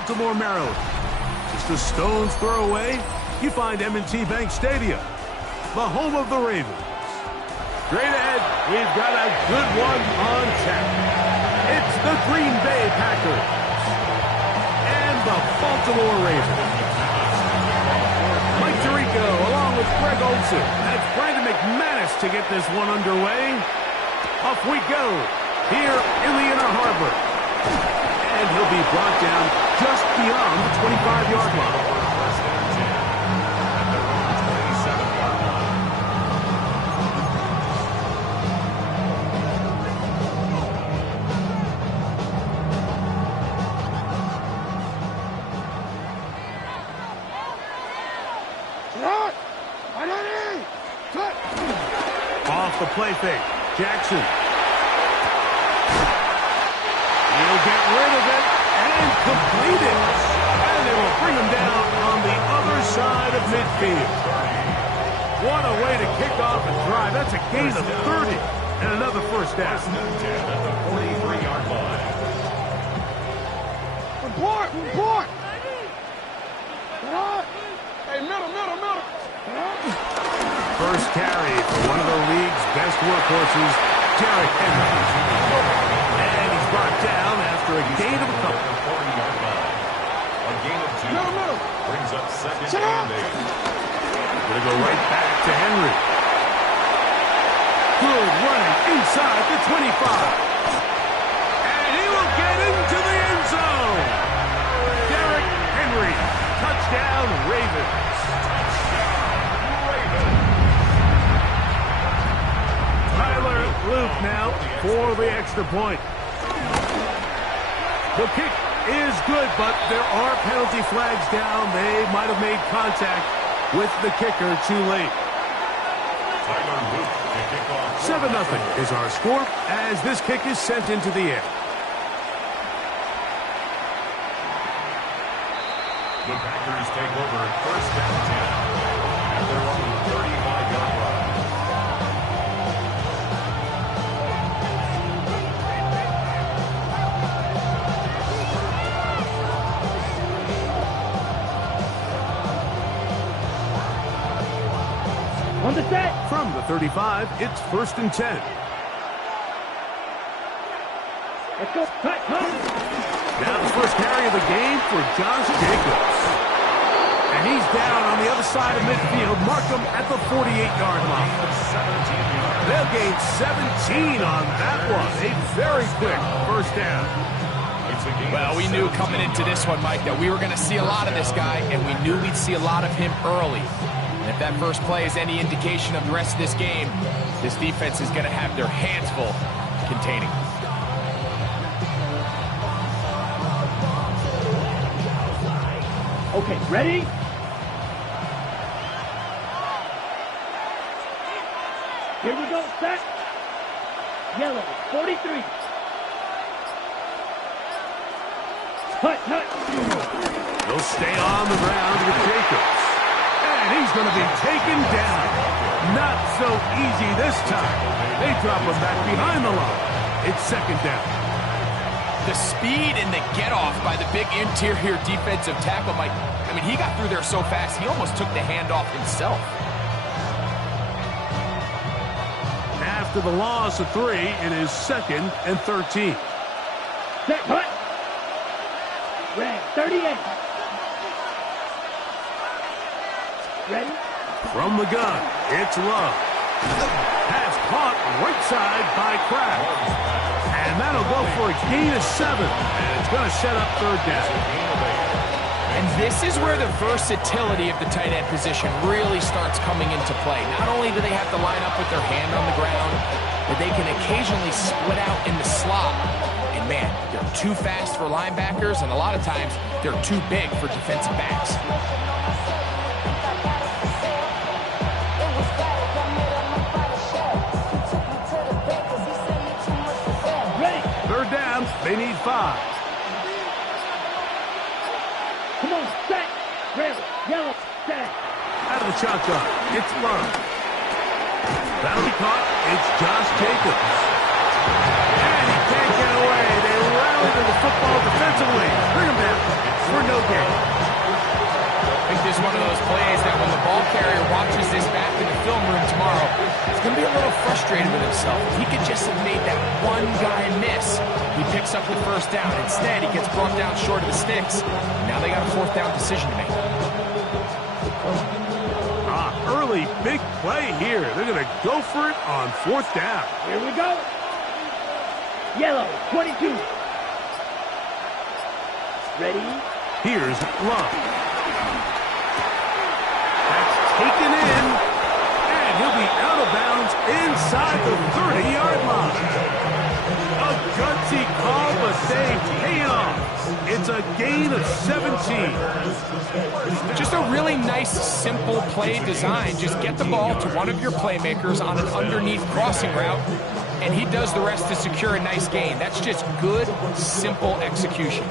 Baltimore, Maryland. Just a stone's throw away, you find M&T Bank Stadium, the home of the Ravens. Straight ahead, we've got a good one on tap. It's the Green Bay Packers and the Baltimore Ravens. Mike Tirico along with Greg Olsen. That's Brandon McManus to get this one underway. Off we go here in the Inner Harbor. And he'll be brought down just beyond the 25-yard line. Off the play fake. Jackson. He'll get rid of it and complete it. And they will bring him down on the other side of midfield. What a way to kick off a drive. That's a gain of 30 and another first down. At the 43-yard line. Report! Hey, middle. First carry for one of the league's best workhorses, Derrick Henry. And he's brought down after a gain of a couple. 40-yard line. A gain of 2. Middle. Brings up second and 8. Gonna go right back to Henry. Good running inside the 25. And he will get into the end zone. Derrick Henry. Touchdown, Ravens. Tyler Luke now for the extra point. The kick is good, but there are penalty flags down. They might have made contact with the kicker too late. Tyler Luke to kick off. 7-0 is our score as this kick is sent into the air. The Packers take over first and 10 at their own 35-yard line. On the set. From the 35, it's first and 10. Let's go. Cut. Now the first carry of the game for Josh Jacobs. And he's down on the other side of midfield. Mark him at the 48-yard line. They'll gain 17 on that one. A very quick first down. Well, we knew coming into this one, Mike, that we were going to see a lot of this guy, and we knew we'd see a lot of him early. And if that first play is any indication of the rest of this game, this defense is going to have their hands full containing him. Okay, ready? Here we go, set. Yellow, 43. Cut. He'll stay on the ground with Jacobs. And he's going to be taken down. Not so easy this time. They drop him back behind the line. It's second down. The speed and the get-off by the big interior defensive tackle, Mike, I mean, he got through there so fast, he almost took the handoff himself. After the loss of 3, it is second and 13. Set, cut. Red, 38. Ready? From the gun, it's Love. Pass caught right side by Kraft. And that'll go for a gain of 7. And it's going to set up third down. And this is where the versatility of the tight end position really starts coming into play. Not only do they have to line up with their hand on the ground, but they can occasionally split out in the slot. And man, they're too fast for linebackers, and a lot of times they're too big for defensive backs. Third down, they need 5. Come on, set. Red, yellow, set. Out of the shotgun, it's Love. That'll be caught. It's Josh Jacobs. And he can't get away. They rally to the football defensively. Bring him down. 3 frustrated with himself. If he could just have made that one guy miss, he picks up the first down. Instead, he gets brought down short of the sticks. Now they got a fourth down decision to make. Early big play here. They're going to go for it on fourth down. Here we go. Yellow, 22. Ready? Here's Love. That's taken in, and he'll be out of bounds inside the 30-yard line. A gutsy call, but save paying off. It's a gain of 17. Just a really nice, simple play design. Just get the ball to one of your playmakers on an underneath crossing route, and he does the rest to secure a nice gain. That's just good, simple execution.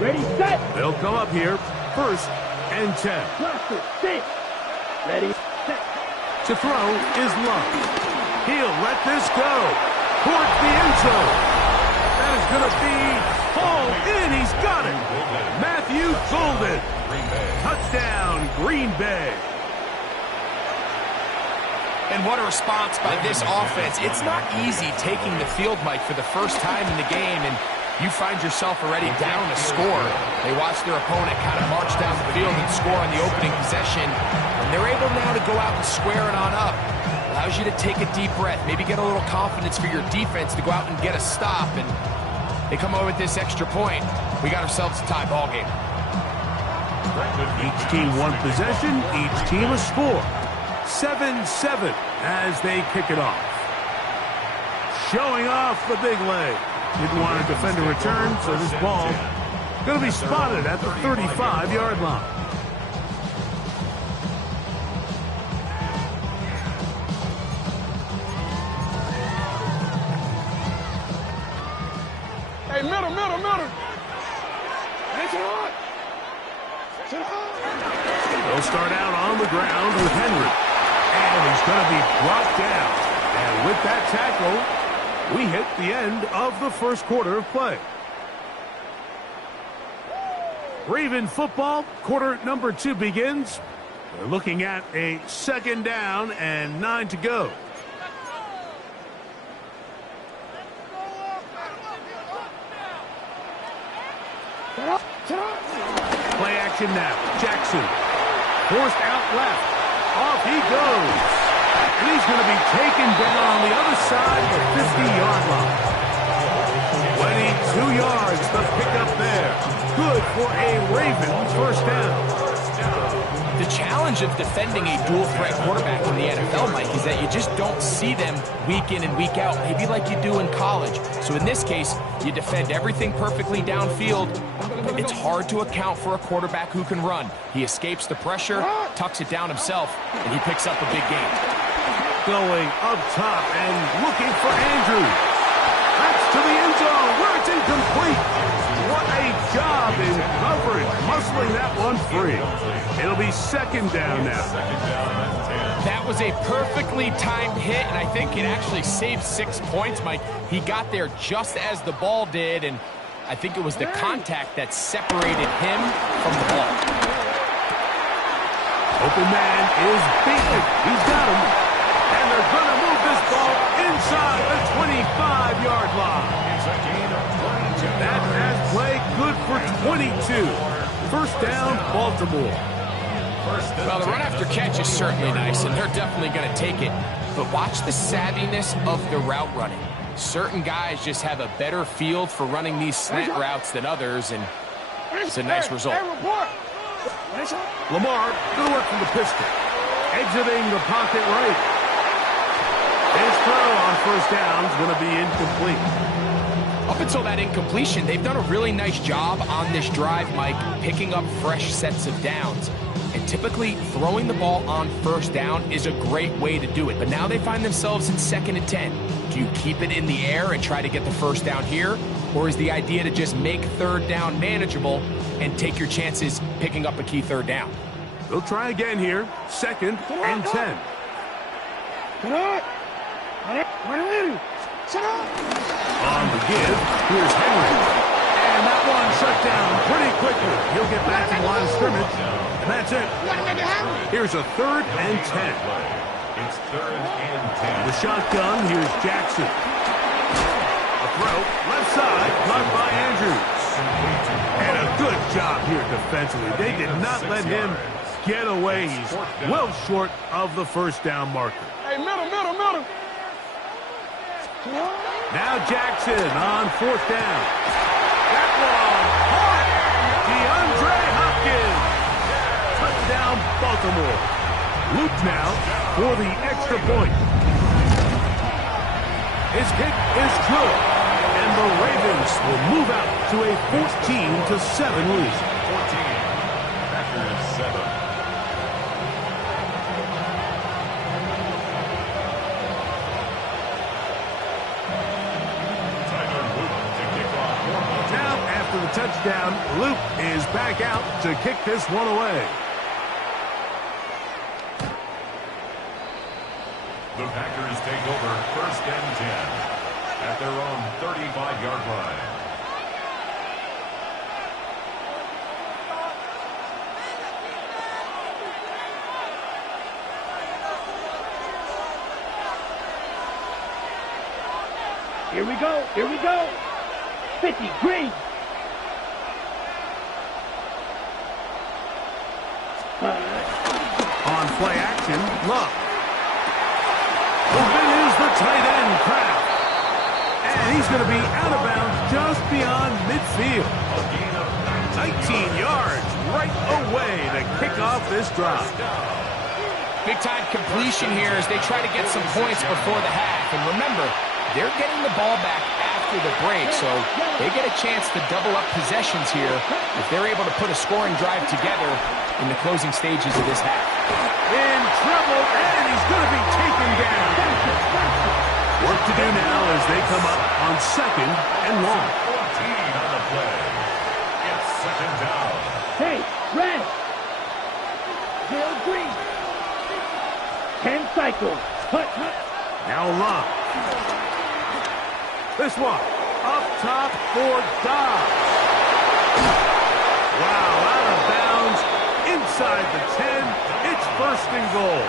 Ready, set. They'll come up here, 1st and 10. Cluster, 6. Ready, set. To throw is Love. He'll let this go towards the end zone. That is going to be hauled in. He's got it. Matthew Golden. Touchdown, Green Bay. And what a response by this offense. It's not easy taking the field, Mike, for the first time in the game, and you find yourself already down a score. They watch their opponent kind of march down the field and score on the opening possession, and they're able now to go out and square it on up. Allows you to take a deep breath, maybe get a little confidence for your defense to go out and get a stop, and they come over with this extra point. We got ourselves a tie ball game. Each team one possession, each team a score. 7-7 as they kick it off. Showing off the big leg. Didn't want to defend a return, so this ball going to be spotted at the 35-yard line. Hey, middle. That's it hard. They'll start out on the ground with Henry. And he's going to be brought down. And with that tackle, we hit the end of the first quarter of play. Raven football, quarter number 2 begins. They're looking at a 2nd down and 9 to go. Play action now. Jackson forced out left. Off he goes. And he's going to be taken down on the other side of the 50-yard line. 22 yards to pick up there. Good for a Ravens first down. The challenge of defending a dual-threat quarterback in the NFL, Mike, is that you just don't see them week in and week out, maybe like you do in college. So in this case, you defend everything perfectly downfield, but it's hard to account for a quarterback who can run. He escapes the pressure, tucks it down himself, and he picks up a big gain. Going up top and looking for Andrews. That's to the end zone where it's incomplete. What a job in coverage, muscling that one free. It'll be 2nd down now. That was a perfectly timed hit, and I think it actually saved 6 points, Mike. He got there just as the ball did, and I think it was the contact that separated him from the ball. Open man is beaten. He's got him. And they're going to move this ball inside the 25-yard line. That has play good for 22. First down, Baltimore. Well, the run after catch is certainly nice, and they're definitely going to take it. But watch the savviness of the route running. Certain guys just have a better field for running these slant routes than others, and it's a nice result. Lamar, good work from the pistol. Exiting the pocket right. His throw on first down is going to be incomplete. Up until that incompletion, they've done a really nice job on this drive, Mike, picking up fresh sets of downs. And typically, throwing the ball on first down is a great way to do it. But now they find themselves in 2nd and 10. Do you keep it in the air and try to get the first down here? Or is the idea to just make 3rd down manageable and take your chances picking up a key 3rd down? They'll try again here. 2nd and 10. On the give, here's Henry. And that one shut down pretty quickly. He'll get back to the line of scrimmage, and that's it. Here's a 3rd and 10. It's 3rd and 10. The shotgun, here's Jackson. A throw, left side, caught by Andrews. And a good job here defensively. They did not let him get away. He's well short of the first down marker. Hey, middle. Now Jackson on 4th down. That one, caught. DeAndre Hopkins. Touchdown, Baltimore. Luke now for the extra point. His kick is good, and the Ravens will move out to a 14-7 lead. 14. Packers 7. The touchdown, Luke is back out to kick this one away. The Packers take over 1st and 10 at their own 35-yard line. Here we go. 50, Green. On play action, Luck. Open is the tight end, Kraft. And he's going to be out of bounds just beyond midfield. 19 yards right away to kick off this drive. Big-time completion here as they try to get some points before the half. And remember, they're getting the ball back after the break, so they get a chance to double up possessions here if they're able to put a scoring drive together in the closing stages of this half. In trouble, and he's going to be taken down. Work to do now as they come up on 2nd and 1. 14 on the play. It's 2nd down. Hey, Red. Bill Green. 10 cycles. Hut. Now Love. This one, up top for Dobbs. Wow, out of bounds, inside the 10. It's 1st and goal.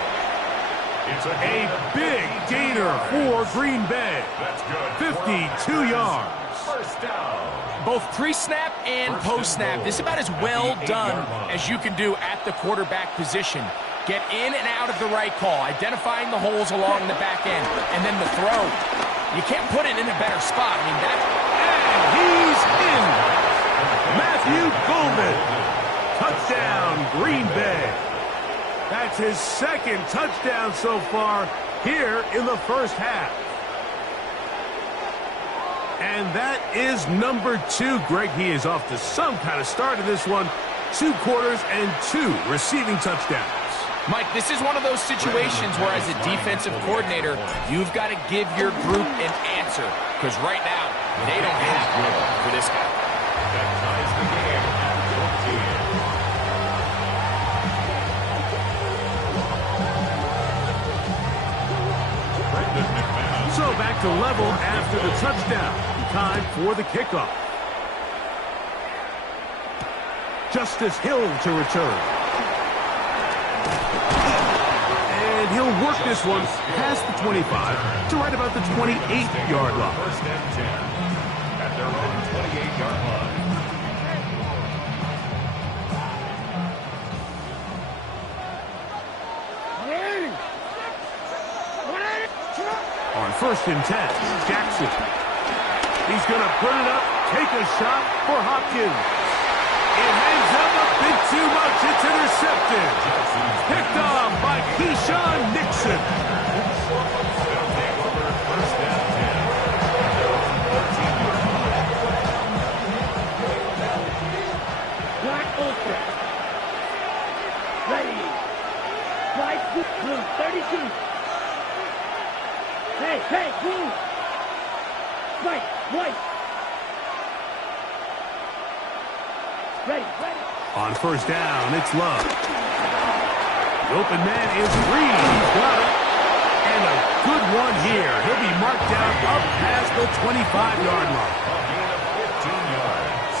It's A big gainer for Green Bay. That's good. 52 yards. 1st down. Both pre-snap and post-snap, this is about as well done as you can do at the quarterback position. Get in and out of the right call, identifying the holes along the back end, and then the throw. You can't put it in a better spot. I mean, that's... And he's in. Matthew Golden. Touchdown, Green Bay. That's his 2nd touchdown so far here in the first half. And that is number 2. Greg, he is off to some kind of start in this one. 2 quarters and 2 receiving touchdowns. Mike, this is one of those situations where as a defensive coordinator, you've got to give your group an answer. Because right now, they don't have one for this guy. That ties the game at 14. So back to level after the touchdown. Time for the kickoff. Justice Hill to return. And he'll work this one past the 25 to right about the 28-yard line. 1st and 10 at their own 28-yard line. On 1st and 10, Jackson. He's going to put it up, take a shot for Hopkins. It hangs up a bit too much. It's intercepted. Picked off by Keyshawn Nixon. They'll take over 1st and 10. Black open. Ready. White, blue, 32. Hey, blue. White. Ready. On 1st down, it's Love. The open man is Reed. He's got it. And a good one here. He'll be marked down up past the 25-yard line. A gain of 15 yards.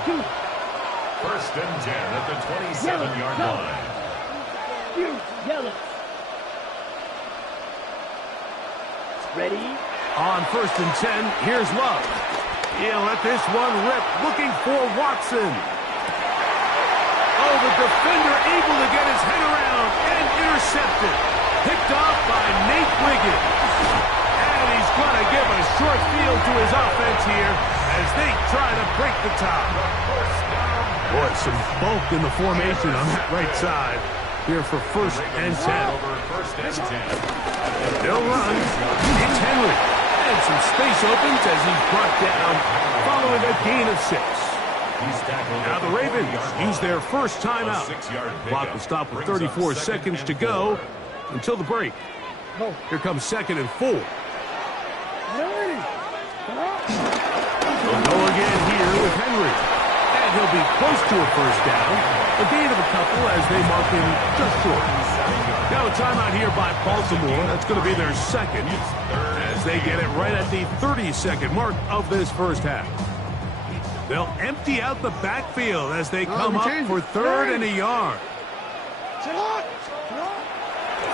First and 10 at the 27-yard line. Yellow. Ready? On first and 10, here's Love. He'll let this one rip, looking for Watson. Oh, the defender able to get his head around and intercepted. Picked off by Nate Wiggins. And he's going to give a short field to his offense here as they try to break the tie. Boy, some bulk in the formation on that right side here for first and 10. First and 10. They'll run. It's Henry. And some space opens as he's brought down following a gain of 6. Now the Ravens use their first timeout. Clock will stop with 34 seconds to go until the break. Here comes second and 4. They'll go again here with Henry. And he'll be close to a first down. A gain of a couple as they mark him just short. Now a timeout here by Baltimore. That's going to be their second as they get it right at the 30-second mark of this first half. They'll empty out the backfield as they come up for third and a yard.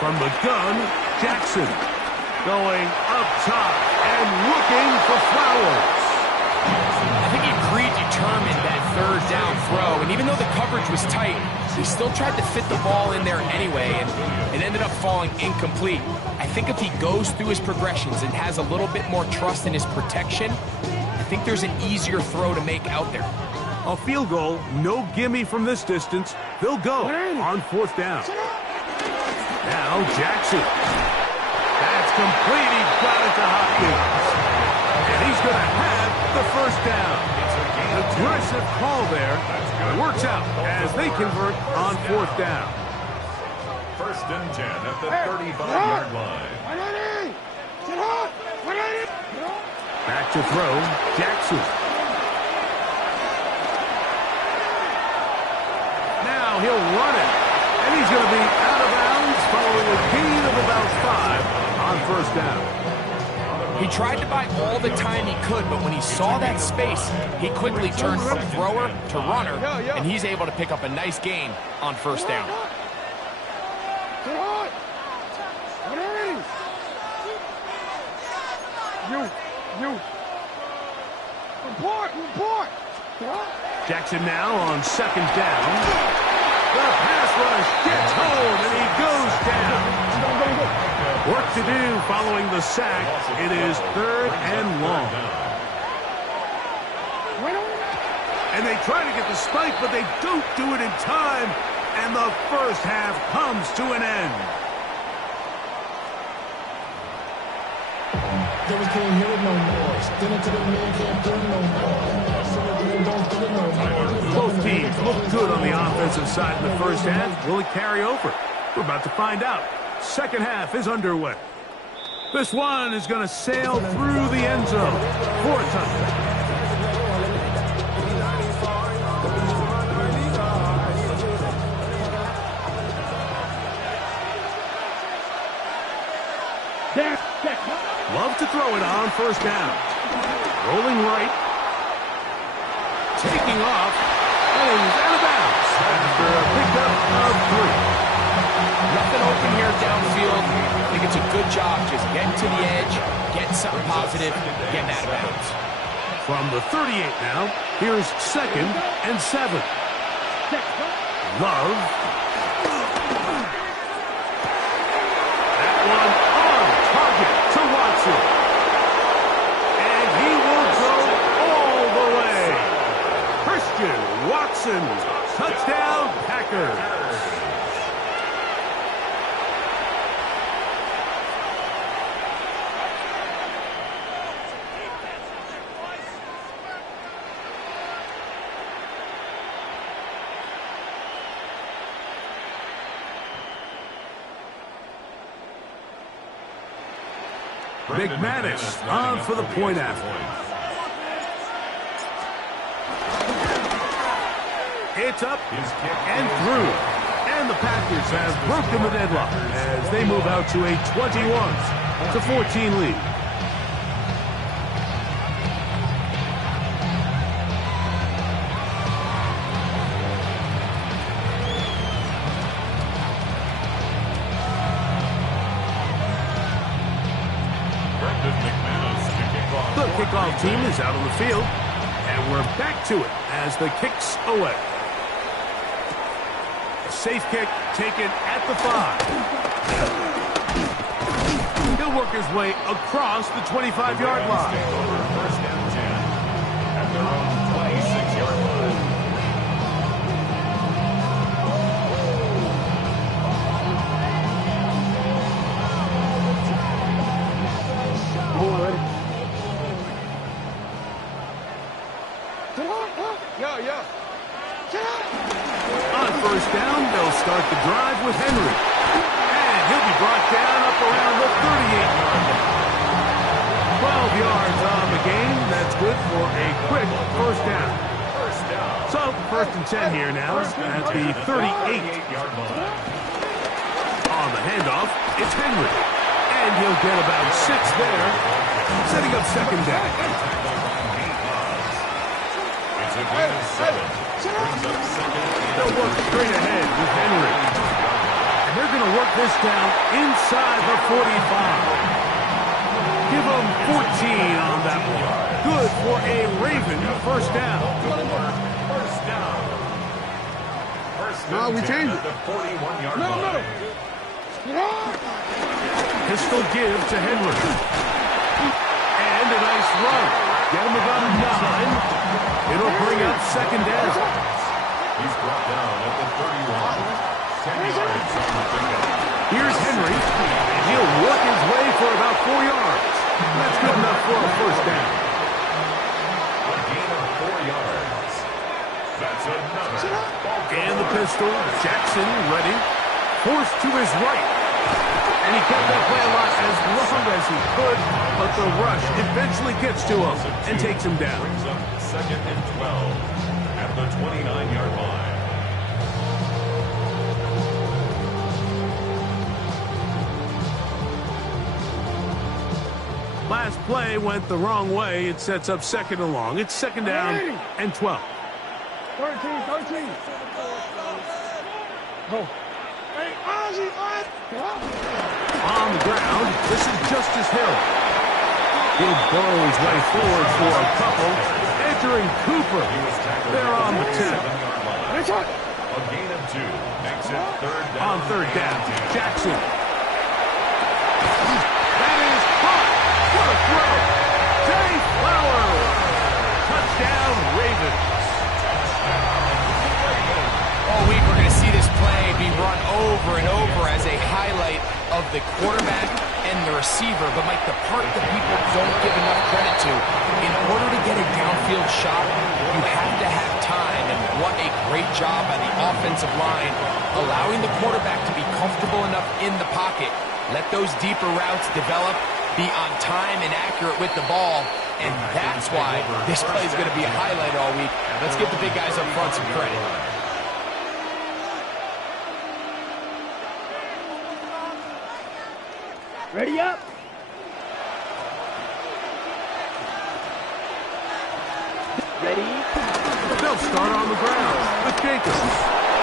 From the gun, Jackson going up top and looking for Flowers. I think he predetermined that third down throw, and even though the coverage was tight, he still tried to fit the ball in there anyway, and it ended up falling incomplete. I think if he goes through his progressions and has a little bit more trust in his protection, I think there's an easier throw to make out there. A field goal, no gimme from this distance. They'll go on fourth down. Now Jackson. That's complete. He's got it to Hopkins. And he's going to have the first down. Aggressive call there. It works out as they convert on fourth down. First and 10 at the 35-yard line. Back to throw, Jackson. Now he'll run it. And he's going to be out of bounds following a gain of about 5 on first down. He tried to buy all the time he could, but when he saw that space, he quickly turned from thrower to runner, and he's able to pick up a nice gain on first down. Report. Jackson now on second down. The pass rush gets home, and he goes down. Work to do following the sack. It is third and long. And they try to get the spike, but they don't do it in time. And the first half comes to an end. Both teams look good on the offensive side in the first half. Will it carry over? We're about to find out. Second half is underway. This one is going to sail through the end zone for a touchdown. Love to throw it on first down. Rolling right. Taking off. And he's out of bounds after a pickup of 3. Nothing open here downfield. I think it's a good job just getting to the edge, getting something positive, getting out of bounds. From the 38 now, here's second and 7. Love. That one on target to Watson. And he will go all the way. Christian Watson, touchdown Packers. McManus on for the point after. It's up and through. And the Packers have broken the deadlock as they move out to a 21-14 lead. kickoff team is out on the field. And we're back to it as the kick's away. A safe kick taken at the 5. He'll work his way across the 25-yard line. First down 10 at their own 26-yard line. On first down, they'll start the drive with Henry. And he'll be brought down up around the 38-yard line. 12 yards on the game. That's good for a quick first down. So, first and 10 here now at the 38-yard line. On the handoff, it's Henry. And he'll get about 6 there, setting up second down. It's a gain of 7. Brings up second. They'll work straight ahead with Henry. And they're going to work this down inside the 45. Give them 14 on that one. Good for a Raven first down. First down. No, we changed it. The 41-yard line. Pistol give to Henry. And a nice run. Get him about a 9. It'll bring up second down. He's brought down at the 31. 10 yards on the pickup. Here's Henry. And he'll work his way for about 4 yards. That's good enough for a first down. A gain of 4 yards. That's another. And the pistol. Jackson ready. Forced to his right. And he kept that play alive as long as he could, but the rush eventually gets to him and takes him down. Brings up second and 12 at the 29-yard line. Last play went the wrong way. It sets up second and long. It's second down and 12. 13. Go. Hey, Ozzy, On the ground, this is Justice Hill. He'll burrow his way forward for a couple. Entering Cooper. They're on the 10. A gain of 2 makes it third down. On third down, Jackson. That is caught. What a throw. Jay Flowers. Touchdown, Ravens. All week we're going to see this play be run over and over as a highlight of the quarterback and the receiver. But, Mike, the part that people don't give enough credit to, in order to get a downfield shot, you have to have time. And what a great job by the offensive line, allowing the quarterback to be comfortable enough in the pocket. Let those deeper routes develop, be on time and accurate with the ball. And that's why this play is going to be a highlight all week. Let's give the big guys up front some credit. ready up. Ready. They'll start on the ground with Jacobs.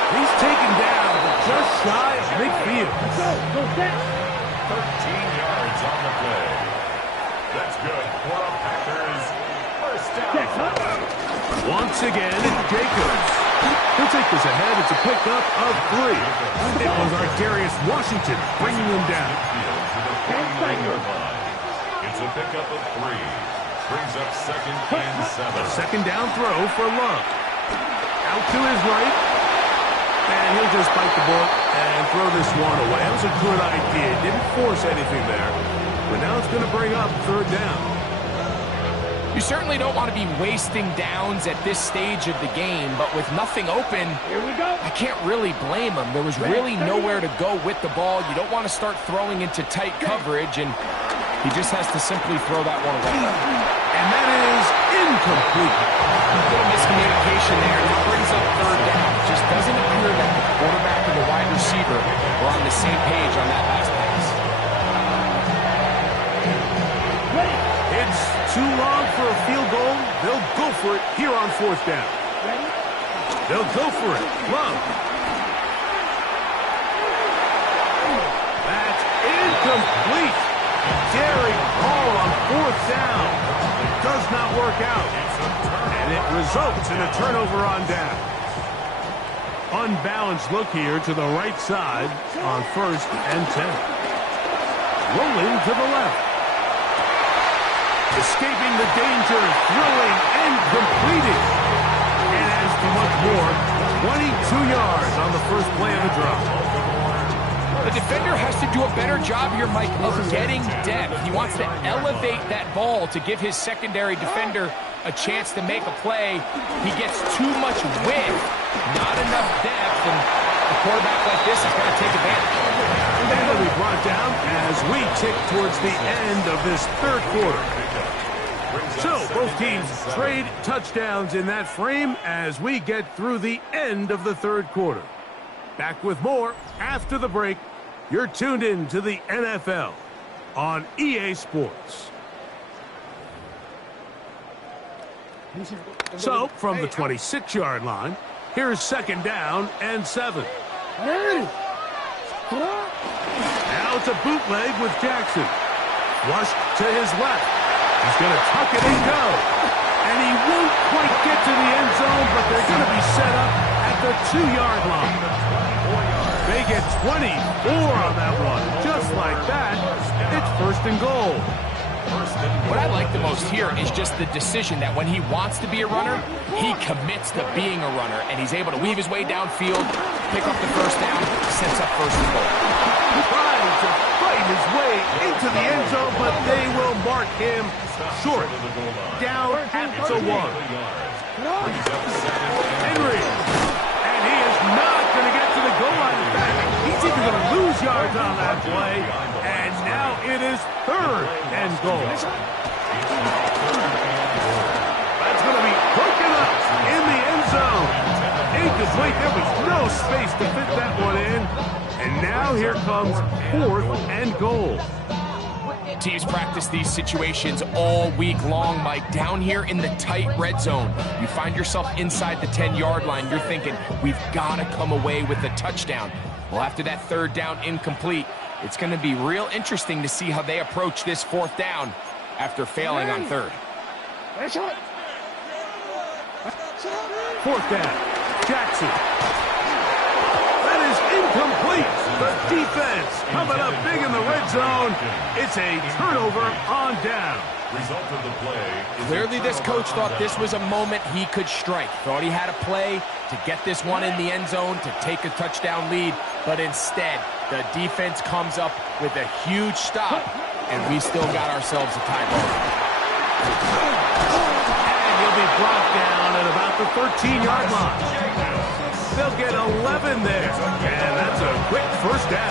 He's taken down just shy of midfield. Go set. 13 yards on the play. That's good for a Packers first down. Once again, it's Jacobs. He'll take this ahead. It's a pickup of 3. It was Ar'Darius Washington bringing him down. It's a pickup of 3. Brings up second and 7. Second down throw for Love. Out to his right. And he'll just bite the bullet and throw this one away. That was a good idea. Didn't force anything there. But now it's going to bring up third down. You certainly don't want to be wasting downs at this stage of the game, but with nothing open, Here we go. I can't really blame him. There was really nowhere to go with the ball. You don't want to start throwing into tight coverage, and he just has to simply throw that one away. And that is incomplete. A little miscommunication there, and it brings up third down. It just doesn't appear that the quarterback and the wide receiver were on the same page on that last pass. It's too long for a field goal. They'll go for it here on fourth down. Ready. They'll go for it. Love. That's incomplete. Derek Hall on fourth down. does not work out. And it results in a turnover on down. Unbalanced look here to the right side on 1st and 10. Rolling to the left. Escaping the danger, throwing and completing. And as for much more, 22 yards on the first play of the drop. The defender has to do a better job here, Mike, of getting depth. He wants to elevate that ball to give his secondary defender a chance to make a play. He gets too much width, not enough depth, and a quarterback like this is going to take advantage. And it'll be brought down as we tick towards the end of this third quarter. So, both teams trade touchdowns in that frame as we get through the end of the third quarter. Back with more after the break. You're tuned in to the NFL on EA Sports. So, from the 26-yard line, here's 2nd down and 7. Now it's a bootleg with Jackson. Flushed to his left. He's going to tuck it and go. And he won't quite get to the end zone, but they're going to be set up at the 2-yard line. They get 24 on that one. Just like that, it's 1st and goal. What I like the most here is just the decision that when he wants to be a runner, he commits to being a runner, and he's able to weave his way downfield, pick up the 1st down, sets up 1st and goal. Trying to fight his way into the end zone, but they will mark him short. Down at the 1. Henry. And he is not going to get to the goal line. In fact, he's even going to lose yards on that play. And now it is 3rd and goal. That's going to be broken up in the end zone. Incomplete. There was no space to fit that one in. And now here comes 4th and goal. Teams practice these situations all week long, Mike. Down here in the tight red zone, you find yourself inside the 10-yard line. You're thinking, we've got to come away with a touchdown. Well, after that 3rd down incomplete, it's going to be real interesting to see how they approach this 4th down after failing on 3rd. 4th down. Jackson. That is incomplete. The defense coming up big in the red zone. It's a turnover on down. Result of the play. Clearly, this coach thought this was a moment he could strike. Thought he had a play to get this one in the end zone to take a touchdown lead. But instead, the defense comes up with a huge stop, and we still got ourselves a tie ball. And he'll be brought down at about the 13-yard line. They'll get 11 there, and that's a quick 1st down.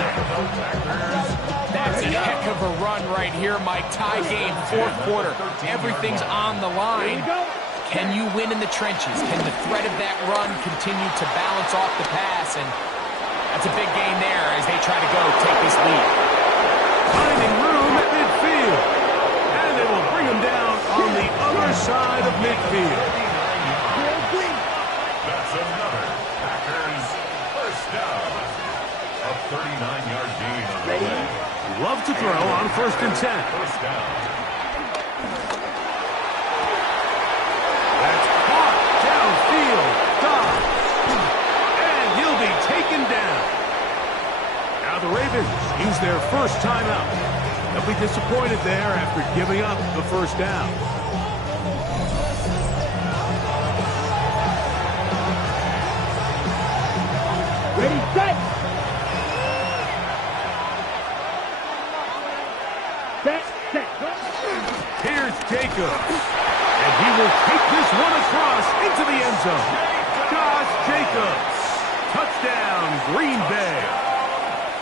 That's a heck of a run right here, Mike. Tie game, 4th quarter. Everything's on the line. Can you win in the trenches? Can the threat of that run continue to balance off the pass? And that's a big gain there as they try to go take this lead. Finding room at midfield. And they will bring him down on the other side of midfield. That's another Packers 1st down. A 39-yard gain on the play. Love to throw on 1st and 10. 1st down. That's caught downfield. Dobbs. And he'll be taken down. Now the Ravens use their 1st timeout. They'll be disappointed there after giving up the 1st down. Ready, set. Set. Here's Jacobs. And he will take this one across into the end zone. Josh Jacobs. Touchdown, Green Bay.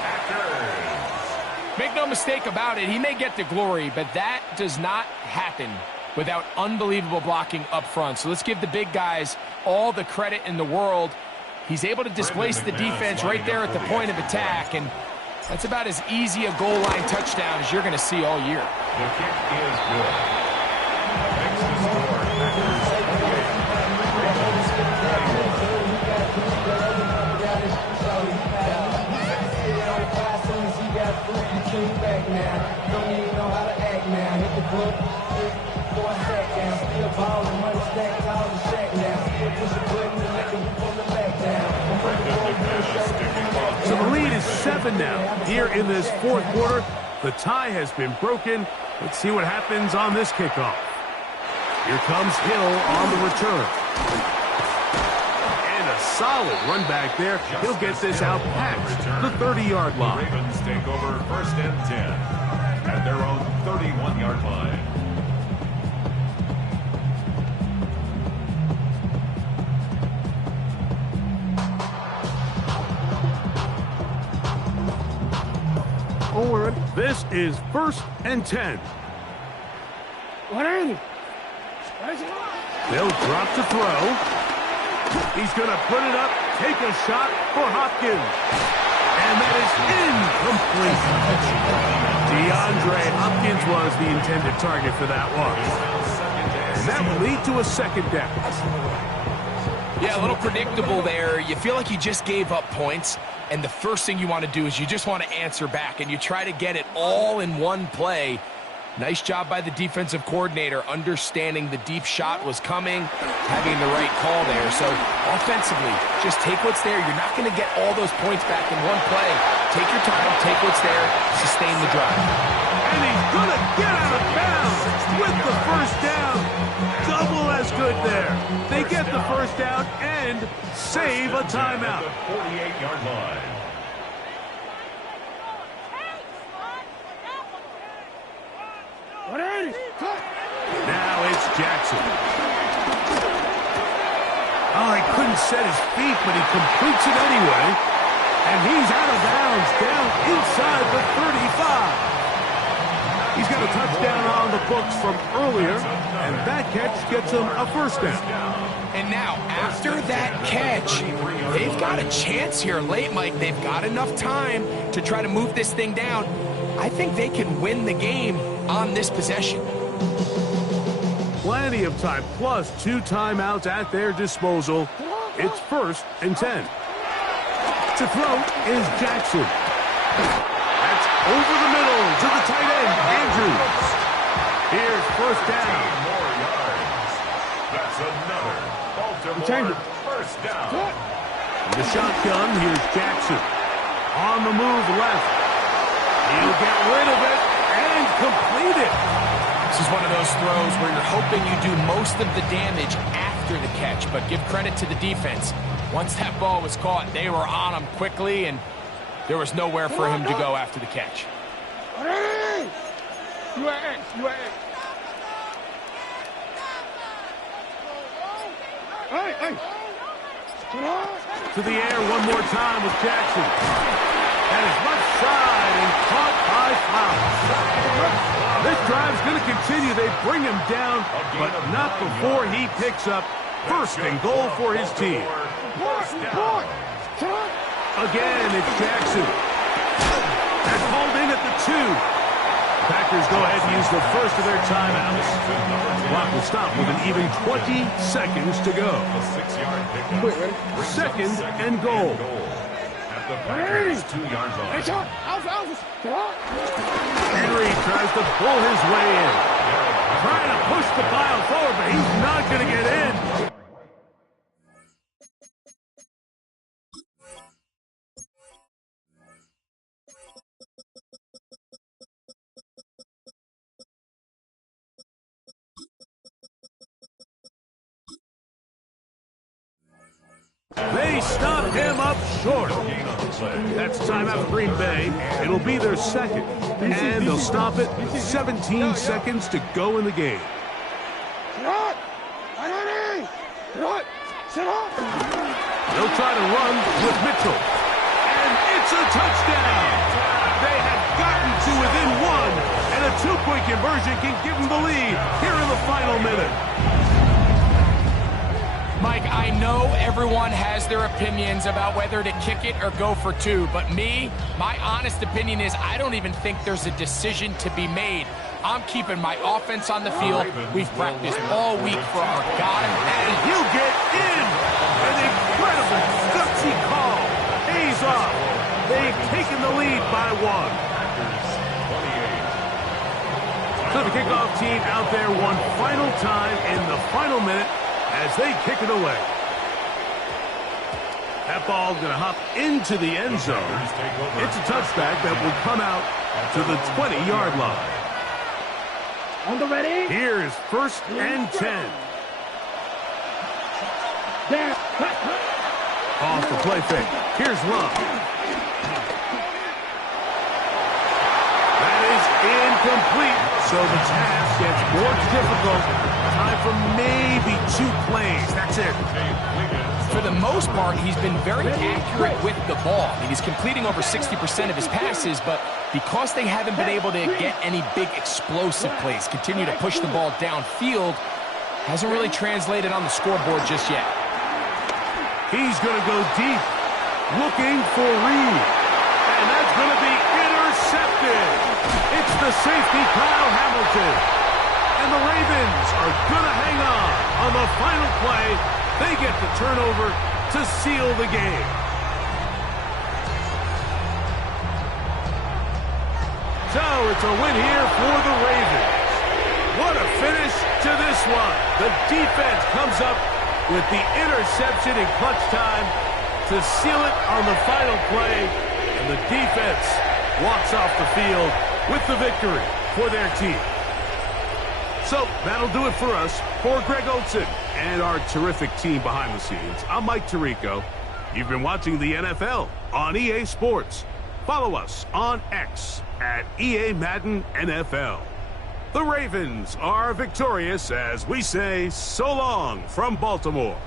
Packers. Make no mistake about it, he may get the glory, but that does not happen without unbelievable blocking up front. So let's give the big guys all the credit in the world. He's able to displace the defense right there at the point of attack, and that's about as easy a goal line touchdown as you're going to see all year. The kick is good. Makes the score Packers 28. Ravens 21. So the lead is 7 now. Here in this fourth quarter, the tie has been broken. Let's see what happens on this kickoff. Here comes Hill on the return. And a solid run back there. He'll get this out past the 30-yard line. The Ravens take over 1st and 10 at their own 31-yard line. This is 1st and 10. They'll drop to throw. He's going to put it up, take a shot for Hopkins. And that is incomplete. DeAndre Hopkins was the intended target for that one. And that will lead to a 2nd down. Yeah, a little predictable there. You feel like you just gave up points, and the first thing you want to do is you just want to answer back, and you try to get it all in one play. Nice job by the defensive coordinator, understanding the deep shot was coming, having the right call there. So offensively, just take what's there. You're not going to get all those points back in one play. Take your time, take what's there, sustain the drive. And he's going to get out of bounds with the 1st down. Double as good there. They get the 1st down and save a timeout. 48-yard line. Now it's Jackson. Oh, he couldn't set his feet, but he completes it anyway. And he's out of bounds, down inside the 35. He's got a touchdown on the books from earlier, and that catch gets him a 1st down. And now, after that catch, they've got a chance here late, Mike. They've got enough time to try to move this thing down. I think they can win the game on this possession. Plenty of time, plus 2 timeouts at their disposal. It's 1st and 10. To throw is Jackson. That's over the middle to the tight end, Andrews. Here's 1st down. More yards. That's another Baltimore 1st down. The shotgun, here's Jackson. On the move left. He'll get rid of it and complete it. This is one of those throws where you're hoping you do most of the damage after the catch, but give credit to the defense. Once that ball was caught, they were on him quickly, and there was nowhere for him to go after the catch. To the air one more time with Jackson. And it's left side and caught by Flowers. This drive's going to continue. They bring him down, but not before he picks up 1st and goal for his team. Again, it's Jackson. That's hauled in at the 2. Packers go ahead and use the 1st of their timeouts. Clock will stop with an even 20 seconds to go. 2nd and goal. At the Packers' 2-yard line. Henry tries to pull his way in. Trying to push the pile forward, but he's not going to get in. They stop him up short. That's timeout for Green Bay. It'll be their 2nd. And they'll stop it with 17 seconds to go in the game. They'll try to run with Mitchell. And it's a touchdown. They have gotten to within 1. And a 2-point conversion can give them the lead here in the final minute. Mike, I know everyone has their opinions about whether to kick it or go for 2, but my honest opinion is I don't even think there's a decision to be made. I'm keeping my offense on the field. We've practiced all week for our God. And he'll get in. An incredible, gutsy call. Pays off. They've taken the lead by 1. To the kickoff team out there one final time in the final minute as they kick it away. That ball going to hop into the end zone. It's a touchback that will come out to the 20-yard line. On the ready. Here's 1st and 10. There. Off the play fake. Here's Love. That is incomplete. So the task gets more difficult. Time for maybe 2 plays. That's it. For the most part, he's been very accurate with the ball. I mean, he's completing over 60% of his passes, but because they haven't been able to get any big explosive plays, continue to push the ball downfield, hasn't really translated on the scoreboard just yet. He's going to go deep, looking for Reed. And that's going to be intercepted. It's the safety, Kyle Hamilton. And the Ravens are going to hang on the final play. They get the turnover to seal the game. So it's a win here for the Ravens. What a finish to this one. The defense comes up with the interception in clutch time to seal it on the final play. And the defense walks off the field with the victory for their team. So that'll do it for us. For Greg Olsen and our terrific team behind the scenes, I'm Mike Tirico. You've been watching the NFL on EA Sports. Follow us on X at EA Madden NFL. The Ravens are victorious as we say so long from Baltimore.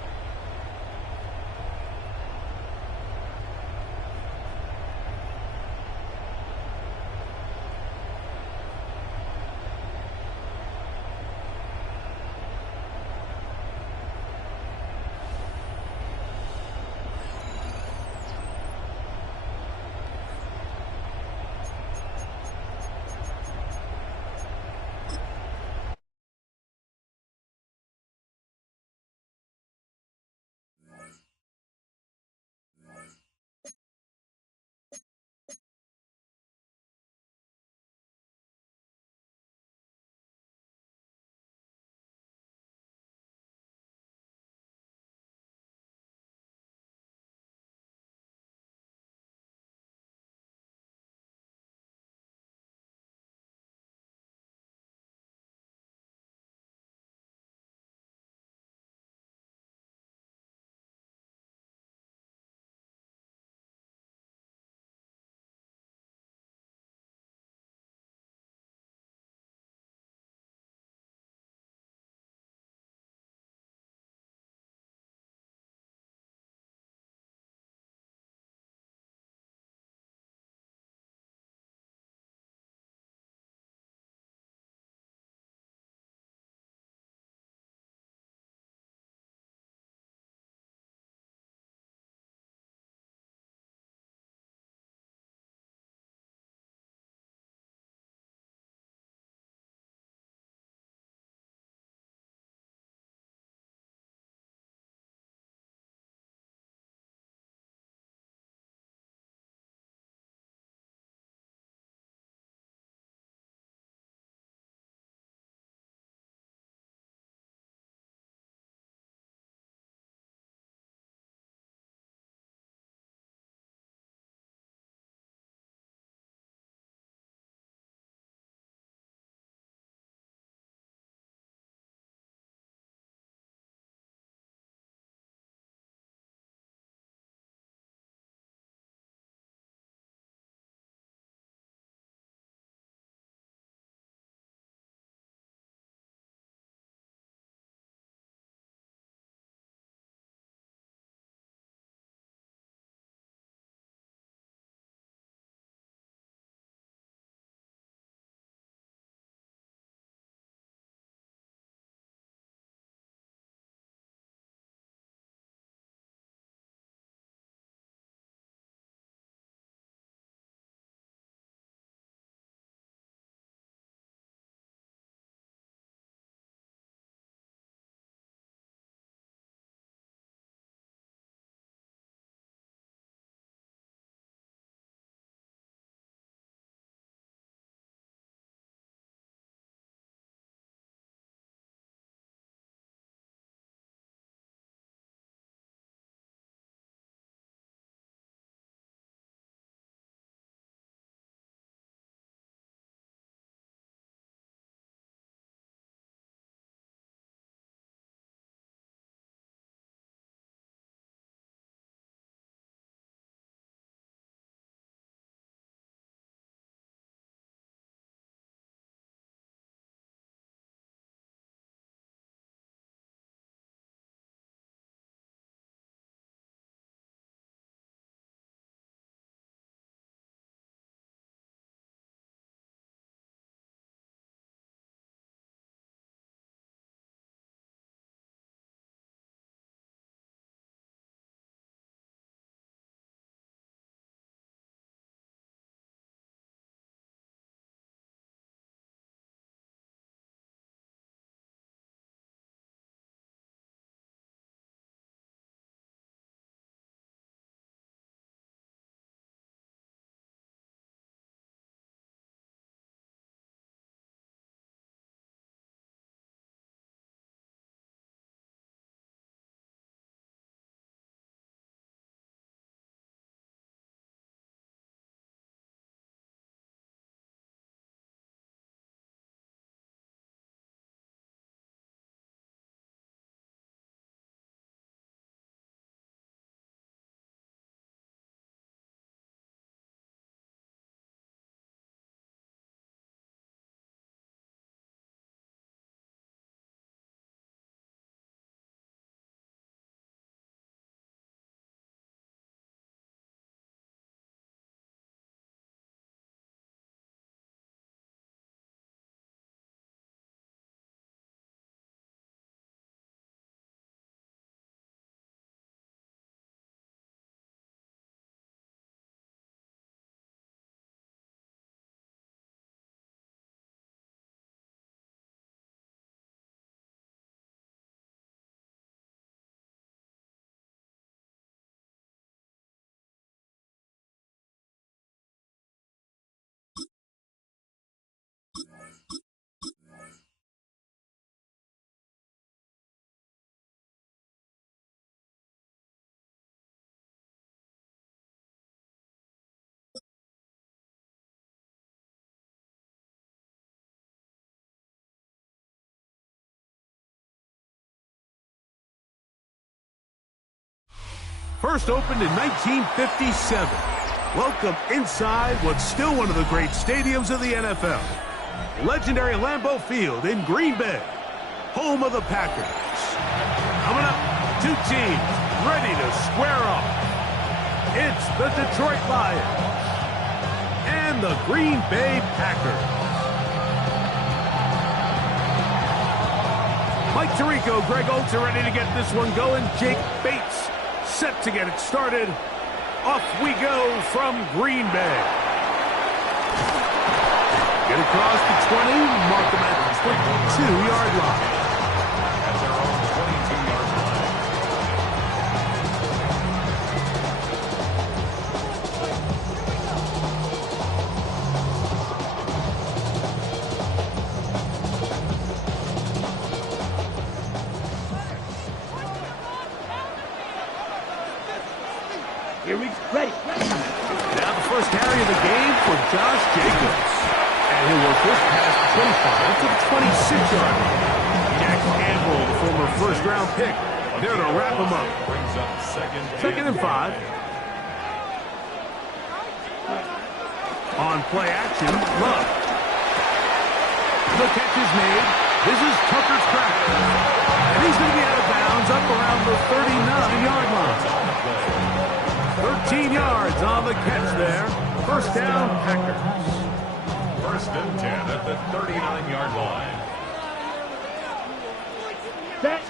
First opened in 1957. Welcome inside what's still one of the great stadiums of the NFL. Legendary Lambeau Field in Green Bay, home of the Packers. Coming up, two teams ready to square off. It's the Detroit Lions and the Green Bay Packers. Mike Tirico, Greg Olsen ready to get this one going. Jake Bates set to get it started. Off we go from Green Bay. Get across the 20, mark them at the 22-yard line. At their own 22-yard line. Here we ready. Now the first carry of the game for Josh Jacobs. And he'll work this past the 25 to the 26-yard line. Jack Campbell, the former first-round pick, there to wrap him up. Brings up Second and 5. On play action, Love. The catch is made. This is Tucker's crack. And he's going to be out of bounds up around the 39-yard line. 13 yards on the catch there. First down, Packers. First and 10 at the 39-yard line. Set.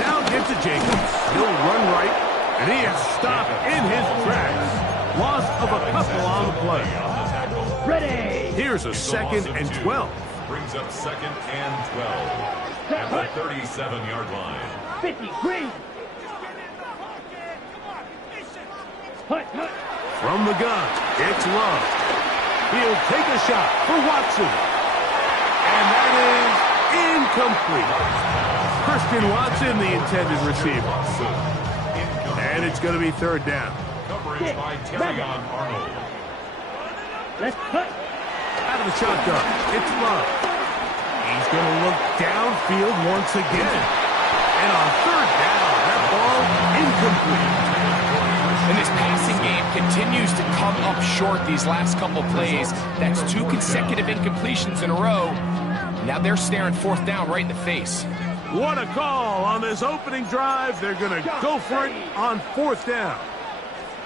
Down gives to Jacobs. He'll run right, and he is stopped in his tracks. Loss of a couple on the play. Ready. Here's a second and 12. Brings up second and 12 at the 37-yard line. 50. Green. Hut. From the gun, it's Love. He'll take a shot for Watson. And that is incomplete. Christian Watson, the intended receiver. And it's going to be third down. Coverage by Terrion Arnold. Let's cut. Out of the shotgun, it's Love. He's going to look downfield once again. And on third down, that ball incomplete. And this passing game continues to come up short these last couple plays. That's 2 consecutive incompletions in a row. Now they're staring fourth down right in the face. What a call on this opening drive. They're going to go for it on fourth down.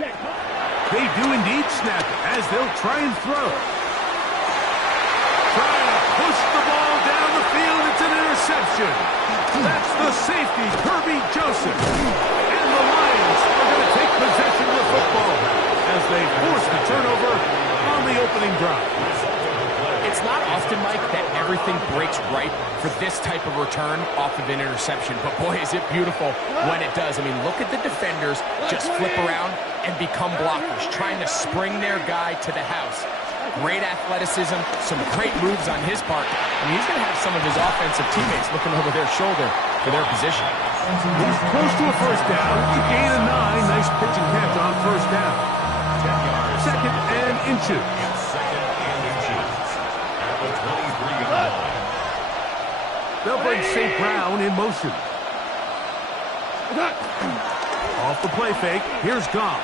They do indeed snap it as they'll try and throw. Trying to push the ball down the field. It's an interception. That's the safety, Kirby Joseph. And the Lions are going to take possession of the football as they force the turnover on the opening drive. It's not often, Mike, that everything breaks right for this type of return off of an interception. But boy, is it beautiful when it does. I mean, look at the defenders just flip around and become blockers, trying to spring their guy to the house. Great athleticism, some great moves on his part. I mean, he's going to have some of his offensive teammates looking over their shoulder for their position. He's close to a first down. It's a gain of 9. Nice pitch and catch on first down. 10 yards. Second and inches. Second and inches at the 23-yard line. They'll bring St. Brown in motion. Off the play fake, here's Goff.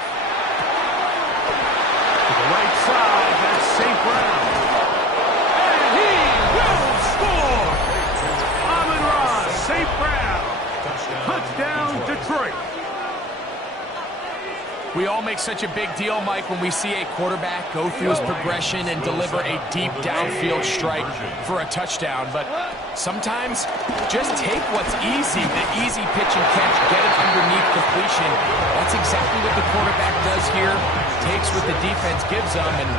To the right side, that's St. Brown. And he will score! Amon-Ra, St. Brown. Touchdown, Detroit. We all make such a big deal, Mike, when we see a quarterback go through his progression and deliver a deep downfield strike for a touchdown. But sometimes just take what's easy, the easy pitch and catch, get it underneath completion. That's exactly what the quarterback does here. Takes what the defense gives them, and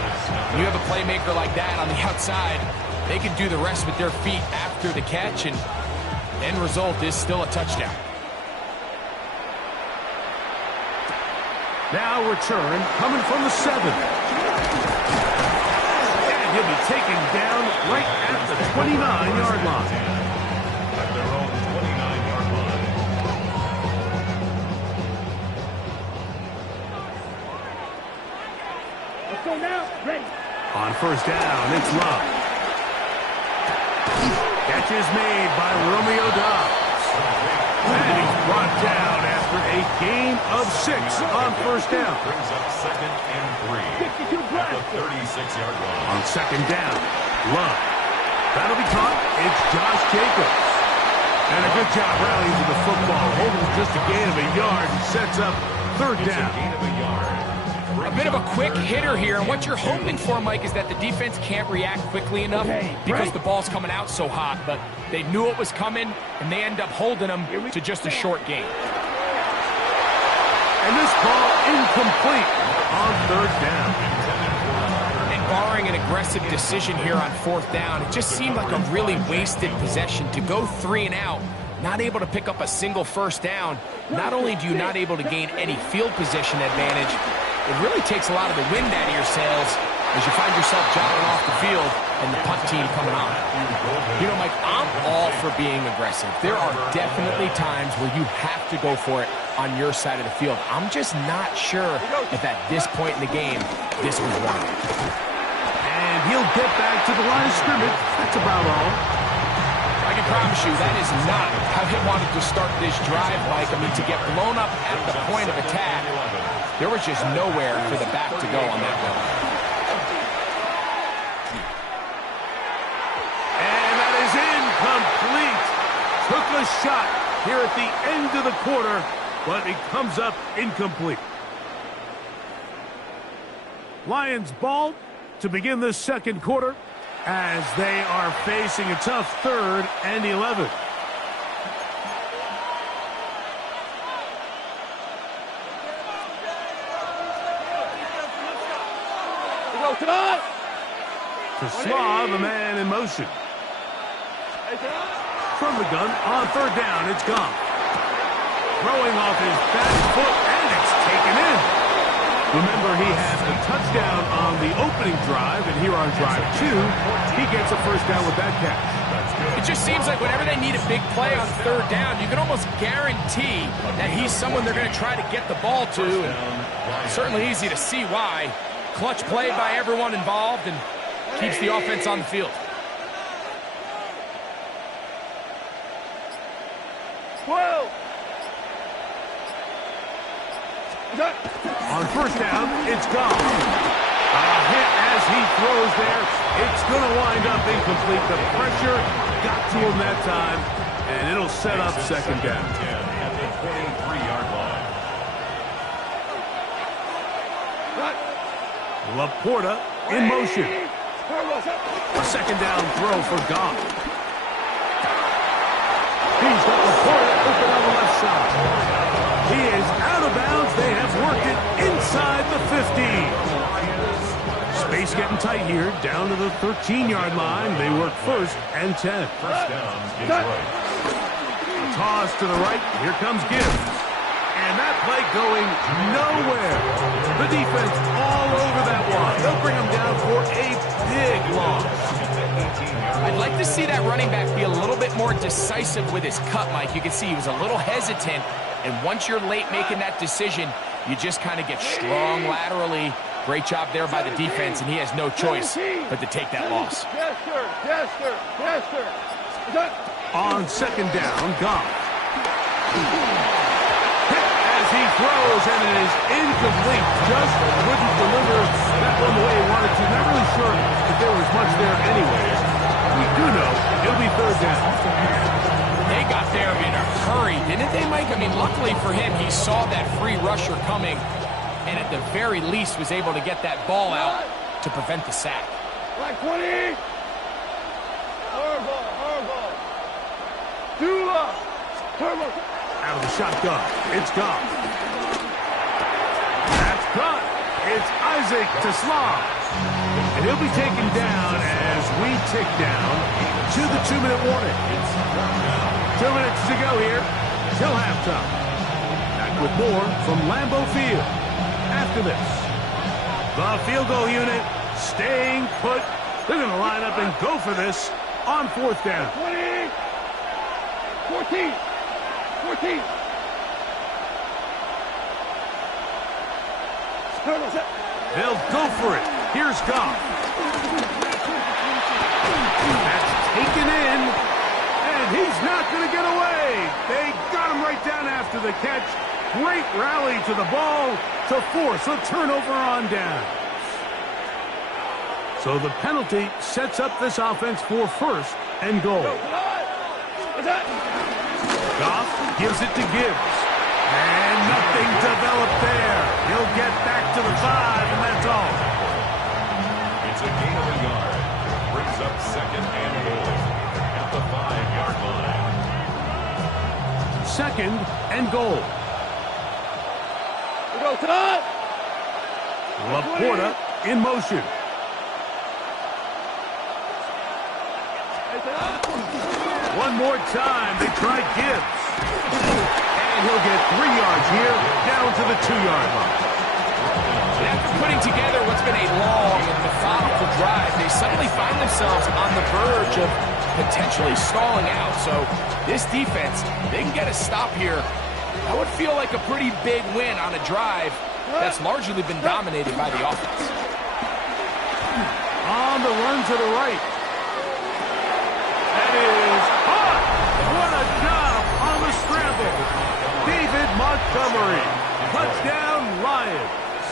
when you have a playmaker like that on the outside, they can do the rest with their feet after the catch, and end result is still a touchdown. Now return, coming from the 7. And he'll be taken down right at the 29-yard line. At their own 29-yard line. Let's go now. Ready. On first down, it's Love. Catch is made by Romeo Doubs. And he's brought down after a gain of 6 on first down. Brings up 2nd and 3 at the 36-yard line. On second down, Love. That'll be caught. It's Josh Jacobs. And a good job rallying to the football. Holding just a gain of a yard. Sets up third down. Gain of a yard. A bit of a quick hitter here, and what you're hoping for, Mike, is that the defense can't react quickly enough because the ball's coming out so hot, but they knew it was coming, and they end up holding them to just a short gain. And this ball incomplete on third down. And barring an aggressive decision here on fourth down, it just seemed like a really wasted possession to go 3 and out, not able to pick up a single first down. Not only do you not able to gain any field position advantage, it really takes a lot of the wind out of your sails as you find yourself jogging off the field and the punt team coming on. You know, Mike, I'm all for being aggressive. There are definitely times where you have to go for it on your side of the field. I'm just not sure if at this point in the game, this was one. And he'll get back to the line of scrimmage. That's about all. I can promise you that is not how he wanted to start this drive, Mike. I mean, to get blown up at the point of attack, there was just nowhere for the back to go on that one. And that is incomplete. Took a shot here at the end of the quarter, but it comes up incomplete. Lions ball to begin the second quarter as they are facing a tough 3rd and 11. To Slav, a man in motion. From the gun, on third down, it's gone. Throwing off his back foot, and it's taken in. Remember, he has a touchdown on the opening drive, and here on drive 2, he gets a first down with that catch. It just seems like whenever they need a big play on third down, you can almost guarantee that he's someone they're going to try to get the ball to. And certainly easy to see why. Clutch play by everyone involved and keeps the offense on the field. On first down, it's gone. A hit as he throws there. It's going to wind up incomplete. The pressure got to him that time, and it'll set up second down. At the 23-yard line. Laporta in motion. A second down throw for Goff. He's got Laporta open on the left side. He is out of bounds. They have worked it inside the 50. Space getting tight here. Down to the 13-yard line. They work 1st and 10. First down, Detroit. Toss to the right. Here comes Gibbs. And that play going nowhere. The defense all over that one. They'll bring him down for a big loss. I'd like to see that running back be a little bit more decisive with his cut, Mike. You can see he was a little hesitant, and once you're late making that decision, you just kind of get strong laterally. Great job there by the defense, and he has no choice but to take that loss. On second down, Goff. As he throws, and it is incomplete. Just couldn't deliver that one the way he wanted to. Not really sure if there was much there anyways. We do know it'll be third down. They got there in a hurry, didn't they, Mike? I mean, luckily for him, he saw that free rusher coming, and at the very least was able to get that ball out to prevent the sack. Like 20. Horrible. Dula. Turbo. Out of the shotgun, it's gone. That's caught. It's Isaac to Slav. And he'll be taken down as we tick down to the 2-minute warning. 2 minutes to go here till halftime. Back with more from Lambeau Field. After this, the field goal unit staying put. They're going to line up and go for this on fourth down. 20. 14. They'll go for it. Here's Goff. That's taken in, and he's not going to get away. They got him right down after the catch, Great rally to the ball to force a turnover on down. So the penalty sets up this offense for first and goal. Goff gives it to Gibbs. And nothing developed there. He'll get back to the 5, and that's all. It's a gain of a yard. Brings up second and goal at the 5-yard line. Second and goal. Laporta in motion. One more time, they try Gibbs. And he'll get 3 yards here, down to the 2-yard line. And after putting together what's been a long and methodical drive, they suddenly find themselves on the verge of potentially stalling out. So this defense, they can get a stop here. That would feel like a pretty big win on a drive that's largely been dominated by the offense. On the run to the right. That is hot. What a job on the scramble. David Montgomery. Touchdown, Lions.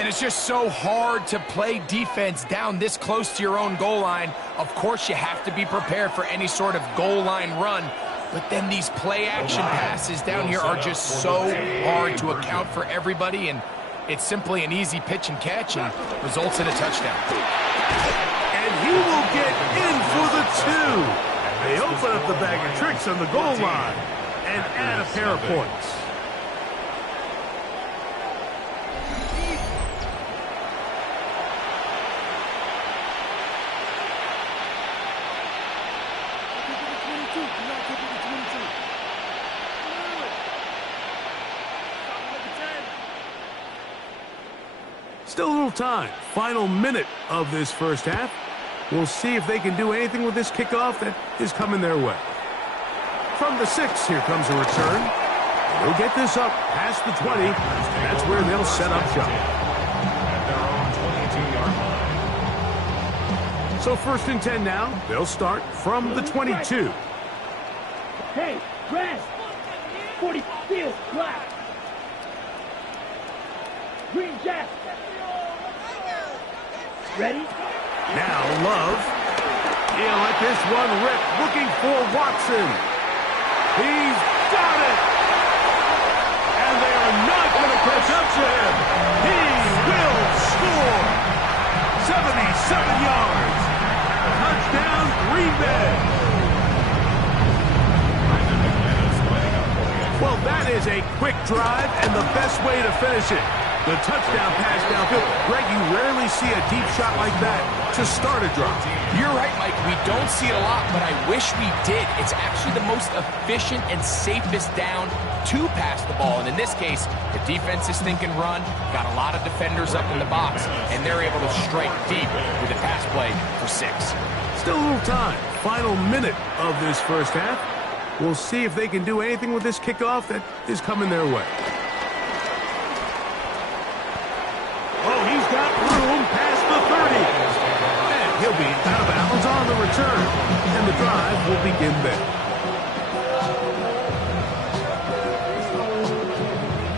And it's just so hard to play defense down this close to your own goal line. Of course, you have to be prepared for any sort of goal line run. But then these play-action passes down here are just so hard to account for everybody, and it's simply an easy pitch and catch and results in a touchdown. And he will get in for the 2. They open up the bag of tricks on the goal line and add a pair of points. Still a little time. Final minute of this first half. We'll see if they can do anything with this kickoff that is coming their way. From the 6, here comes a return. They'll get this up past the 20. That's where they'll set up shop. At their own 22-yard line. So first and 10 now. They'll start from the 22. Hey, grass. 40 field, black. Green jack. Ready? Now Love. He'll let this one rip, looking for Watson. He's got it! And they are not going to catch up to him. He will score! 77 yards. Touchdown, Green Bay. Well, that is a quick drive and the best way to finish it. The touchdown pass downfield. Greg, you rarely see a deep shot like that to start a drive. You're right, Mike. We don't see it a lot, but I wish we did. It's actually the most efficient and safest down to pass the ball. And in this case, the defense is thinking run, got a lot of defenders up in the box, and they're able to strike deep with a pass play for 6. Still a little time. Final minute of this first half. We'll see if they can do anything with this kickoff that is coming their way. Oh, he's got room past the 30. And he'll be out of bounds on the return. And the drive will begin there.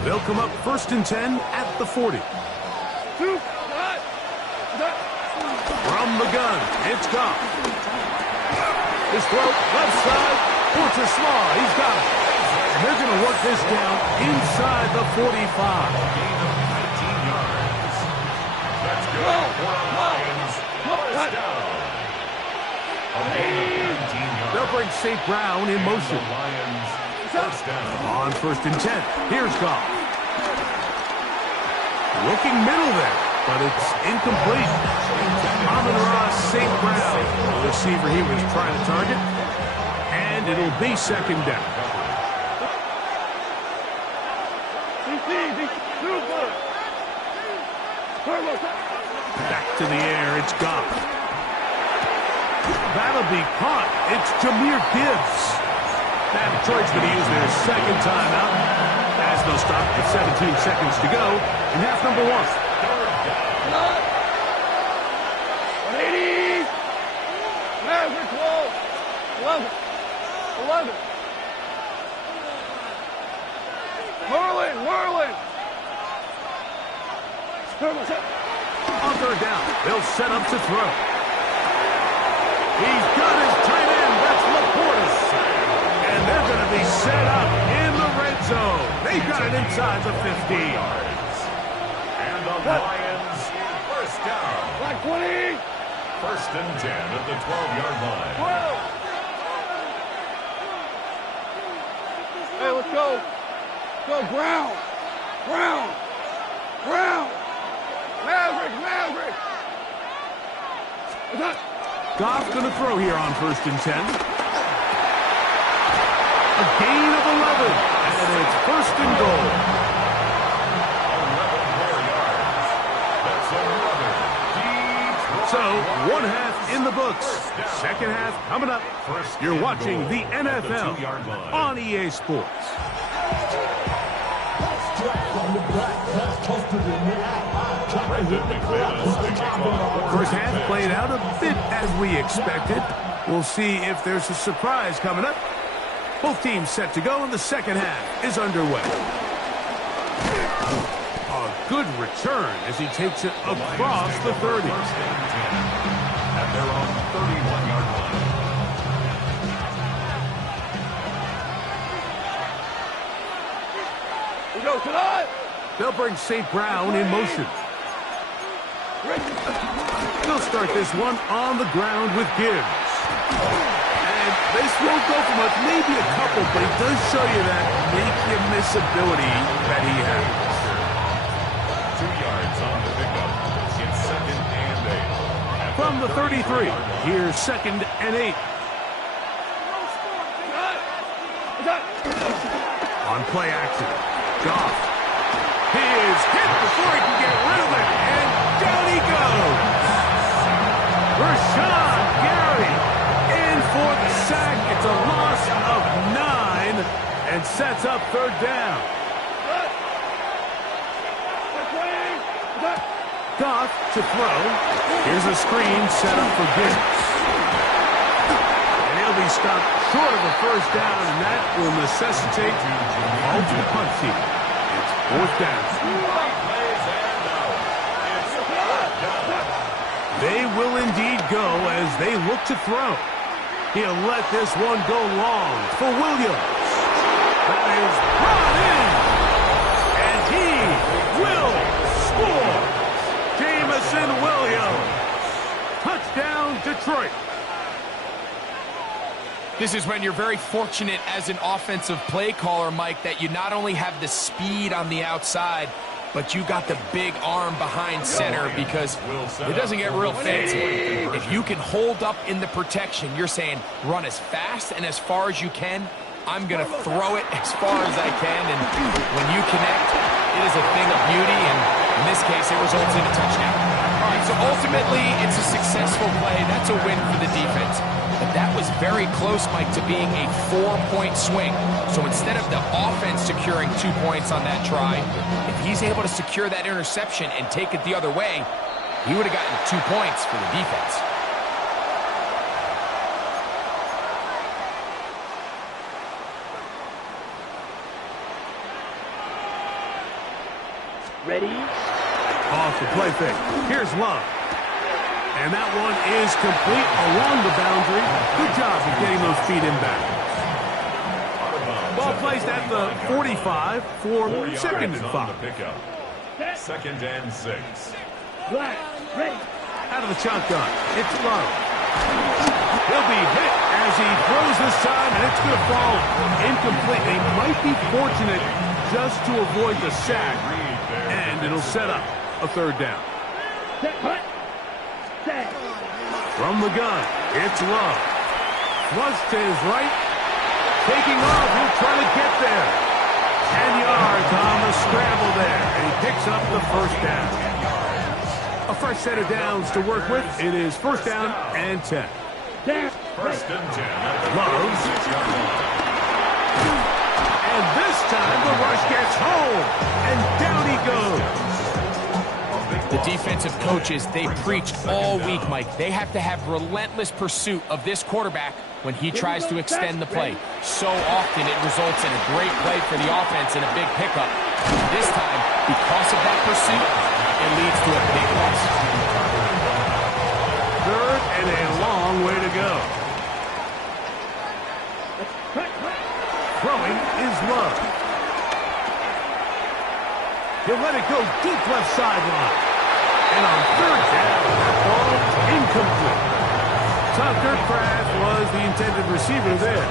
They'll come up first and 10 at the 40. From the gun, it's Goff. His throw, left side, Forza Slaw, he's got it. And they're going to work this down inside the 45. Gain of 19 yards. That's good for the Lions. First down. A gain of 19 yards. They'll bring St. Brown in motion. The Lions. First down. On first and 10, here's Goff. Looking middle there, but it's incomplete. Amon-Ra St. Brown, the receiver he was trying to target. And it'll be second down. Back to the air, it's Goff. That'll be caught. It's Jahmyr Gibbs. Now Detroit's going to use their second timeout as they'll stop with 17 seconds to go in half number 1. On third down, they'll set up to throw. He's got his tight end. That's Laporta. And they're going to be set up in the red zone. They've got it inside the 50. And the Lions first down. Black 20. First and 10 at the 12-yard line. Hey, let's go. Go, ground. Ground. Ground. Maverick. Goff going to throw here on first and 10. A gain of 11. And it's first and goal. 11 more yards. That's another deep. So, one half in the books. Second half coming up. You're watching the NFL on EA Sports. First half played out a bit as we expected. We'll see if there's a surprise coming up. Both teams set to go, and the second half is underway. A good return as he takes it across the 30. At their own 31-yard line. We go tonight. They'll bring St. Brown in motion. They'll start this one on the ground with Gibbs. And this won't go for much, maybe a couple, but it does show you that make-you-miss ability that he has. 2 yards on the pickup. It's second and 8. From the 33, here's second and 8. On play action, Goff. He is hit before he can get rid of it, and down he goes. Rashawn Gary in for the sack. It's a loss of 9 and sets up third down. Goff to throw. Here's a screen set up for Gibbs. And he'll be stopped short of the first down, and that will necessitate ultimate punt team. It's fourth down. They will indeed go as they look to throw. He'll let this one go long for Williams. That is brought in. And he will score. Jameson Williams. Touchdown, Detroit. This is when you're very fortunate as an offensive play caller, Mike, that you not only have the speed on the outside, but you got the big arm behind center, because it doesn't get real fancy. If you can hold up in the protection, you're saying run as fast and as far as you can. I'm going to throw it as far as I can, and when you connect, it is a thing of beauty, and in this case, it results in a touchdown. All right, so ultimately, it's a successful play. That's a win for the defense. But that was very close, Mike, to being a 4-point swing. So instead of the offense securing 2 points on that try, if he's able to secure that interception and take it the other way, he would have gotten 2 points for the defense. Ready? Off the play fake. Here's Love. And that one is complete along the boundary. Good job of getting those feet in back. Ball placed at the 45 for second and 5. Second and 6. Black. Ready. Out of the shotgun, it's Love. He'll be hit as he throws this time, and it's going to fall incomplete. They might be fortunate just to avoid the sack, and it'll set up a third down. From the gun, it's Love. Flush to his right. Taking off, he'll try to get there. 10 yards on the scramble there, and he picks up the first down. A fresh set of downs to work with. It is first down and 10. First and 10. Loves. And this time the rush gets home, and down he goes. The defensive coaches, they preach all week, Mike. They have to have relentless pursuit of this quarterback when he tries to extend the play. So often it results in a great play for the offense and a big pickup. This time, because of that pursuit, it leads to a big loss. He'll let it go deep left sideline. And on third down, that ball incomplete. Tucker Kraft was the intended receiver there.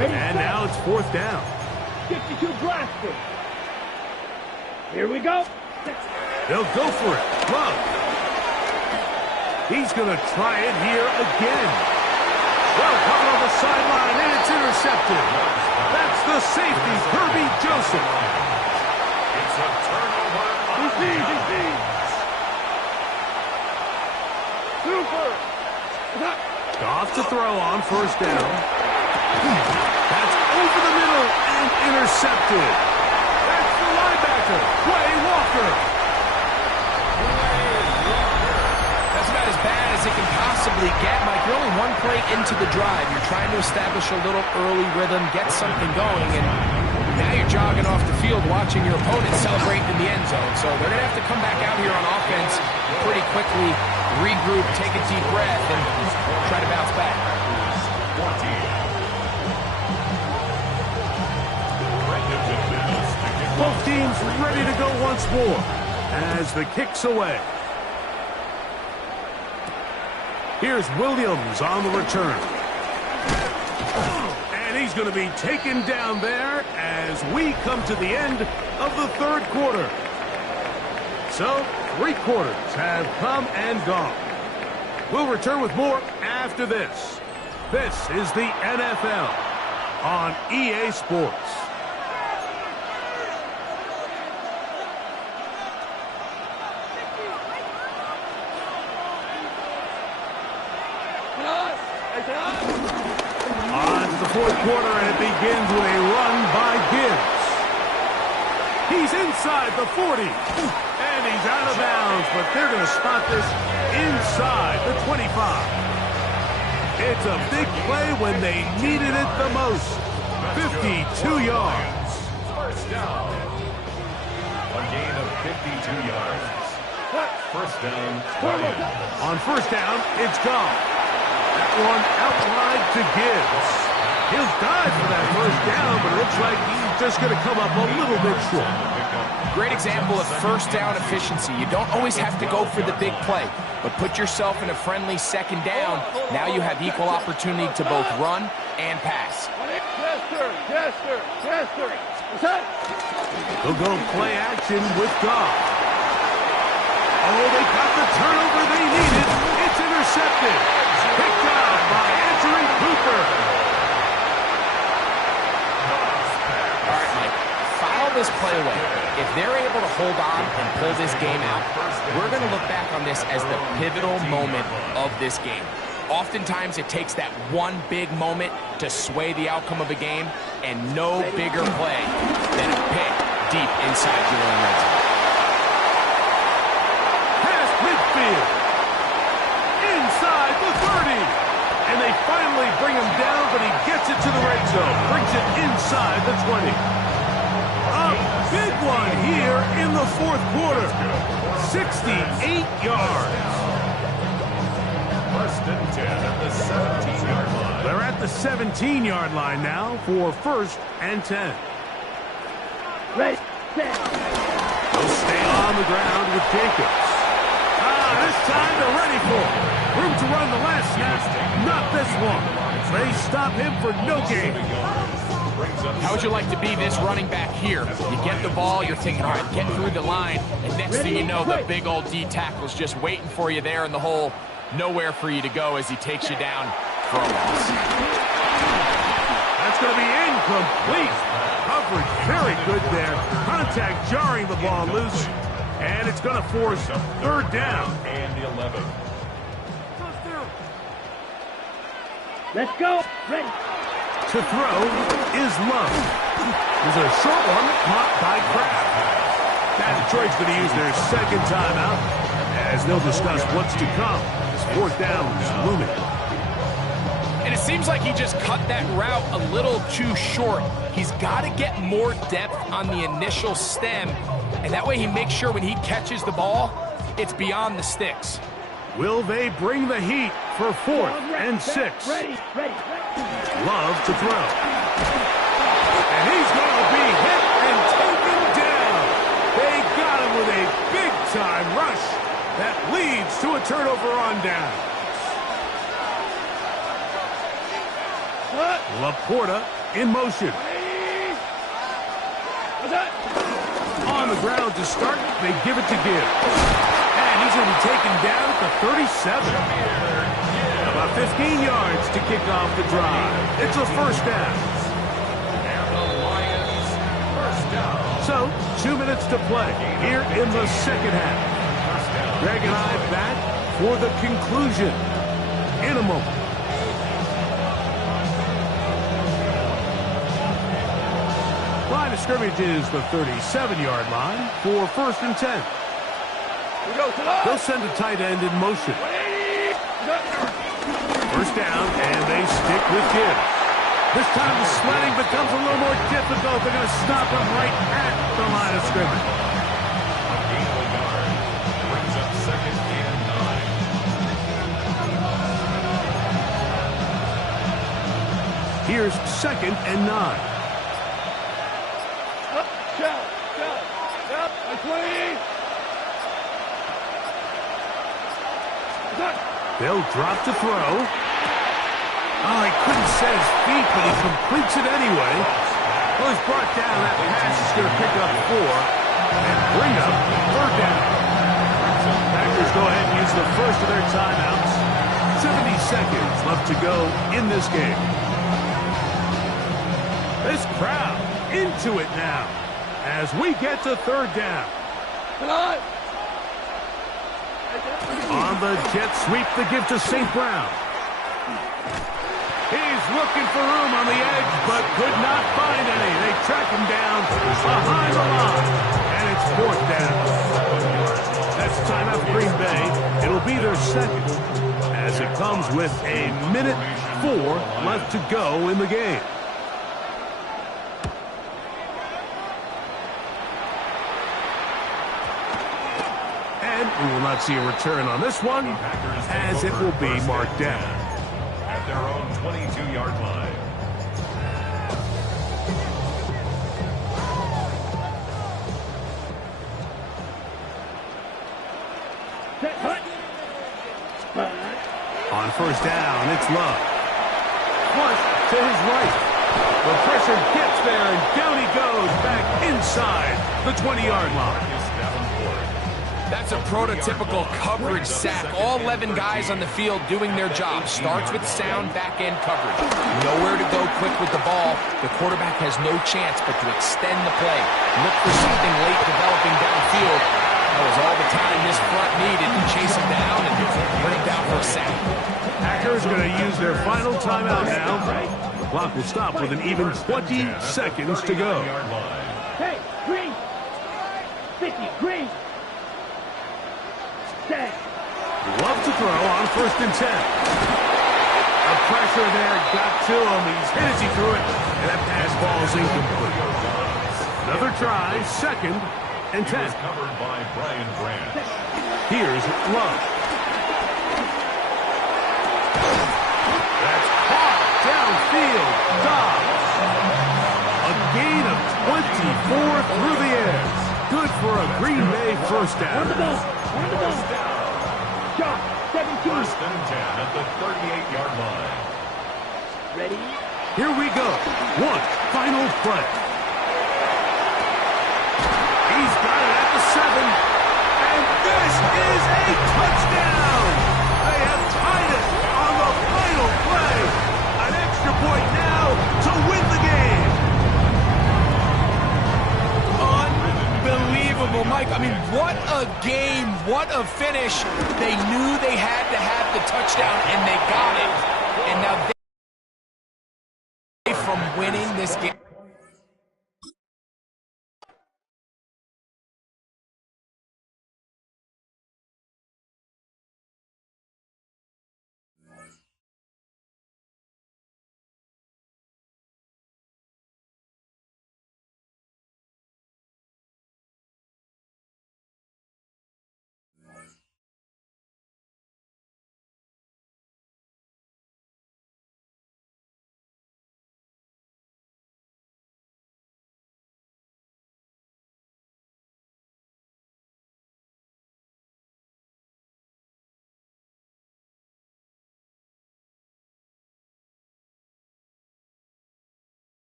And now it's fourth down. 52 blaster. Here we go. They'll go for it. Love. He's going to try it here again. Well covered on the sideline, and it's intercepted. That's the safety, Kirby Joseph. It's a turnover. Super. Goff to throw on first down. That's over the middle and intercepted. That's the linebacker, Quay Walker. That's about as bad as it can possibly get, Mike. You're only one play into the drive. You're trying to establish a little early rhythm, get something going, and now you're jogging off the field watching your opponent celebrate in the end zone. So they're going to have to come back out here on offense pretty quickly, regroup, take a deep breath, and try to bounce back. Both teams ready to go once more as the kick's away. Here's Williams on the return. And he's going to be taken down there as we come to the end of the third quarter. So, 3 quarters have come and gone. We'll return with more after this. This is the NFL on EA Sports. On to the fourth quarter, and it begins with a run by Gibbs. He's inside the 40, and he's out of bounds, but they're going to spot this inside the 25. It's a big play when they needed it the most. 52 yards. First down. A gain of 52 yards. First down, Lions. On first down, it's gone. That one out wide to Gibbs. He'll dive for that first down, but it looks like he's just going to come up a little bit short. Great example of first down efficiency. You don't always have to go for the big play, but put yourself in a friendly second down. Now you have equal opportunity to both run and pass. They'll go play action with Goff. Oh, they got the turnover they needed. It's intercepted. Picked up by Anthony Cooper. All right, Mike, file this play away. If they're able to hold on and pull this game out, we're going to look back on this as the pivotal moment of this game. Oftentimes, it takes that one big moment to sway the outcome of a game, and no bigger play than a pick deep inside your own red zone. Past midfield. Inside the 30. And they finally bring him down, but he gets it to the red zone. Brings it inside the 20. A big one here in the fourth quarter. 68 yards. First and 10 at the 17-yard line. They're at the 17-yard line now for first and 10. Ready, set. They'll stay on the ground with Jacobs. This time they're ready for it. Room to run the last snap. Not this one. They stop him for no gain. How would you like to be this running back here? You get the ball, you're thinking, all right, get through the line, and next thing you know, the big old D tackle's just waiting for you there in the hole. Nowhere for you to go as he takes you down for a loss. That's going to be incomplete. Coverage very good there. Contact jarring the ball loose. And it's going to force third down. And the 11. Let's go. Ready. To throw is Love. There's a short one caught by Kraft. Now Detroit's going to use their second timeout as they'll discuss what's to come. This fourth down is looming. And it seems like he just cut that route a little too short. He's got to get more depth on the initial stem, and that way he makes sure when he catches the ball, it's beyond the sticks. Will they bring the heat for fourth and 6? Ready. Love to throw. And he's going to be hit and taken down. down with a big-time rush that leads to a turnover on down. Laporta in motion. On the ground to start, they give it to Gibbs. And he's going to be taken down at the 37. About 15 yards to kick off the drive. It's a first down. And the Lions, first down. So, 2 minutes to play here in the second half. Greg and I back for the conclusion in a moment. Line of scrimmage is the 37-yard line for 1st and 10. They'll send a tight end in motion. First down, and they stick with Gibbs. This time the sledding becomes a little more difficult. They're going to stop him right at the line of scrimmage. A gain of a yard brings up 2nd and 9. Here's 2nd and 9. They'll drop to throw. Oh, he couldn't set his feet, but he completes it anyway. Well, he's brought down. That pass is going to pick up 4 and bring up 3rd down. Packers go ahead and use the first of their timeouts. 70 seconds left to go in this game. This crowd into it now as we get to 3rd down. On the jet sweep, the give to St. Brown. He's looking for room on the edge, but could not find any. They track him down behind the line, and it's 4th down. That's timeout for Green Bay. It'll be their second, as it comes with a minute 4 left to go in the game. We will not see a return on this one, as it will be marked down. At their own 22-yard line. On first down, it's Love. Flush to his right. The pressure gets there, and down he goes back inside the 20-yard line. That's a prototypical coverage sack. All 11 guys on the field doing their job. Starts with sound back-end coverage. Nowhere to go quick with the ball. The quarterback has no chance but to extend the play. Look for something late developing downfield. That was all the time this front needed to chase him down and bring him down for a sack. Packers going to use their final timeout now. The clock will stop with an even 20 seconds to go. Hey, Green! 50, Green! Love to throw on 1st and 10. The pressure there got to him. He's hit as he threw it, and that pass ball's incomplete. Another try, 2nd and 10. Covered by Brian Branch. Here's Love. That's caught downfield. Dobbs. A gain of 24 through the air. Good for a Green Bay first down. First down. 17. 1st and 10 at the 38-yard line. Ready? Here we go. One final play. He's got it at the 7. And this is a touchdown. They have tied it on the final play. An extra point now to win the game. Unbelievable, Mike. I mean, what a game. What a finish. They knew they had to have the touchdown, and they got it.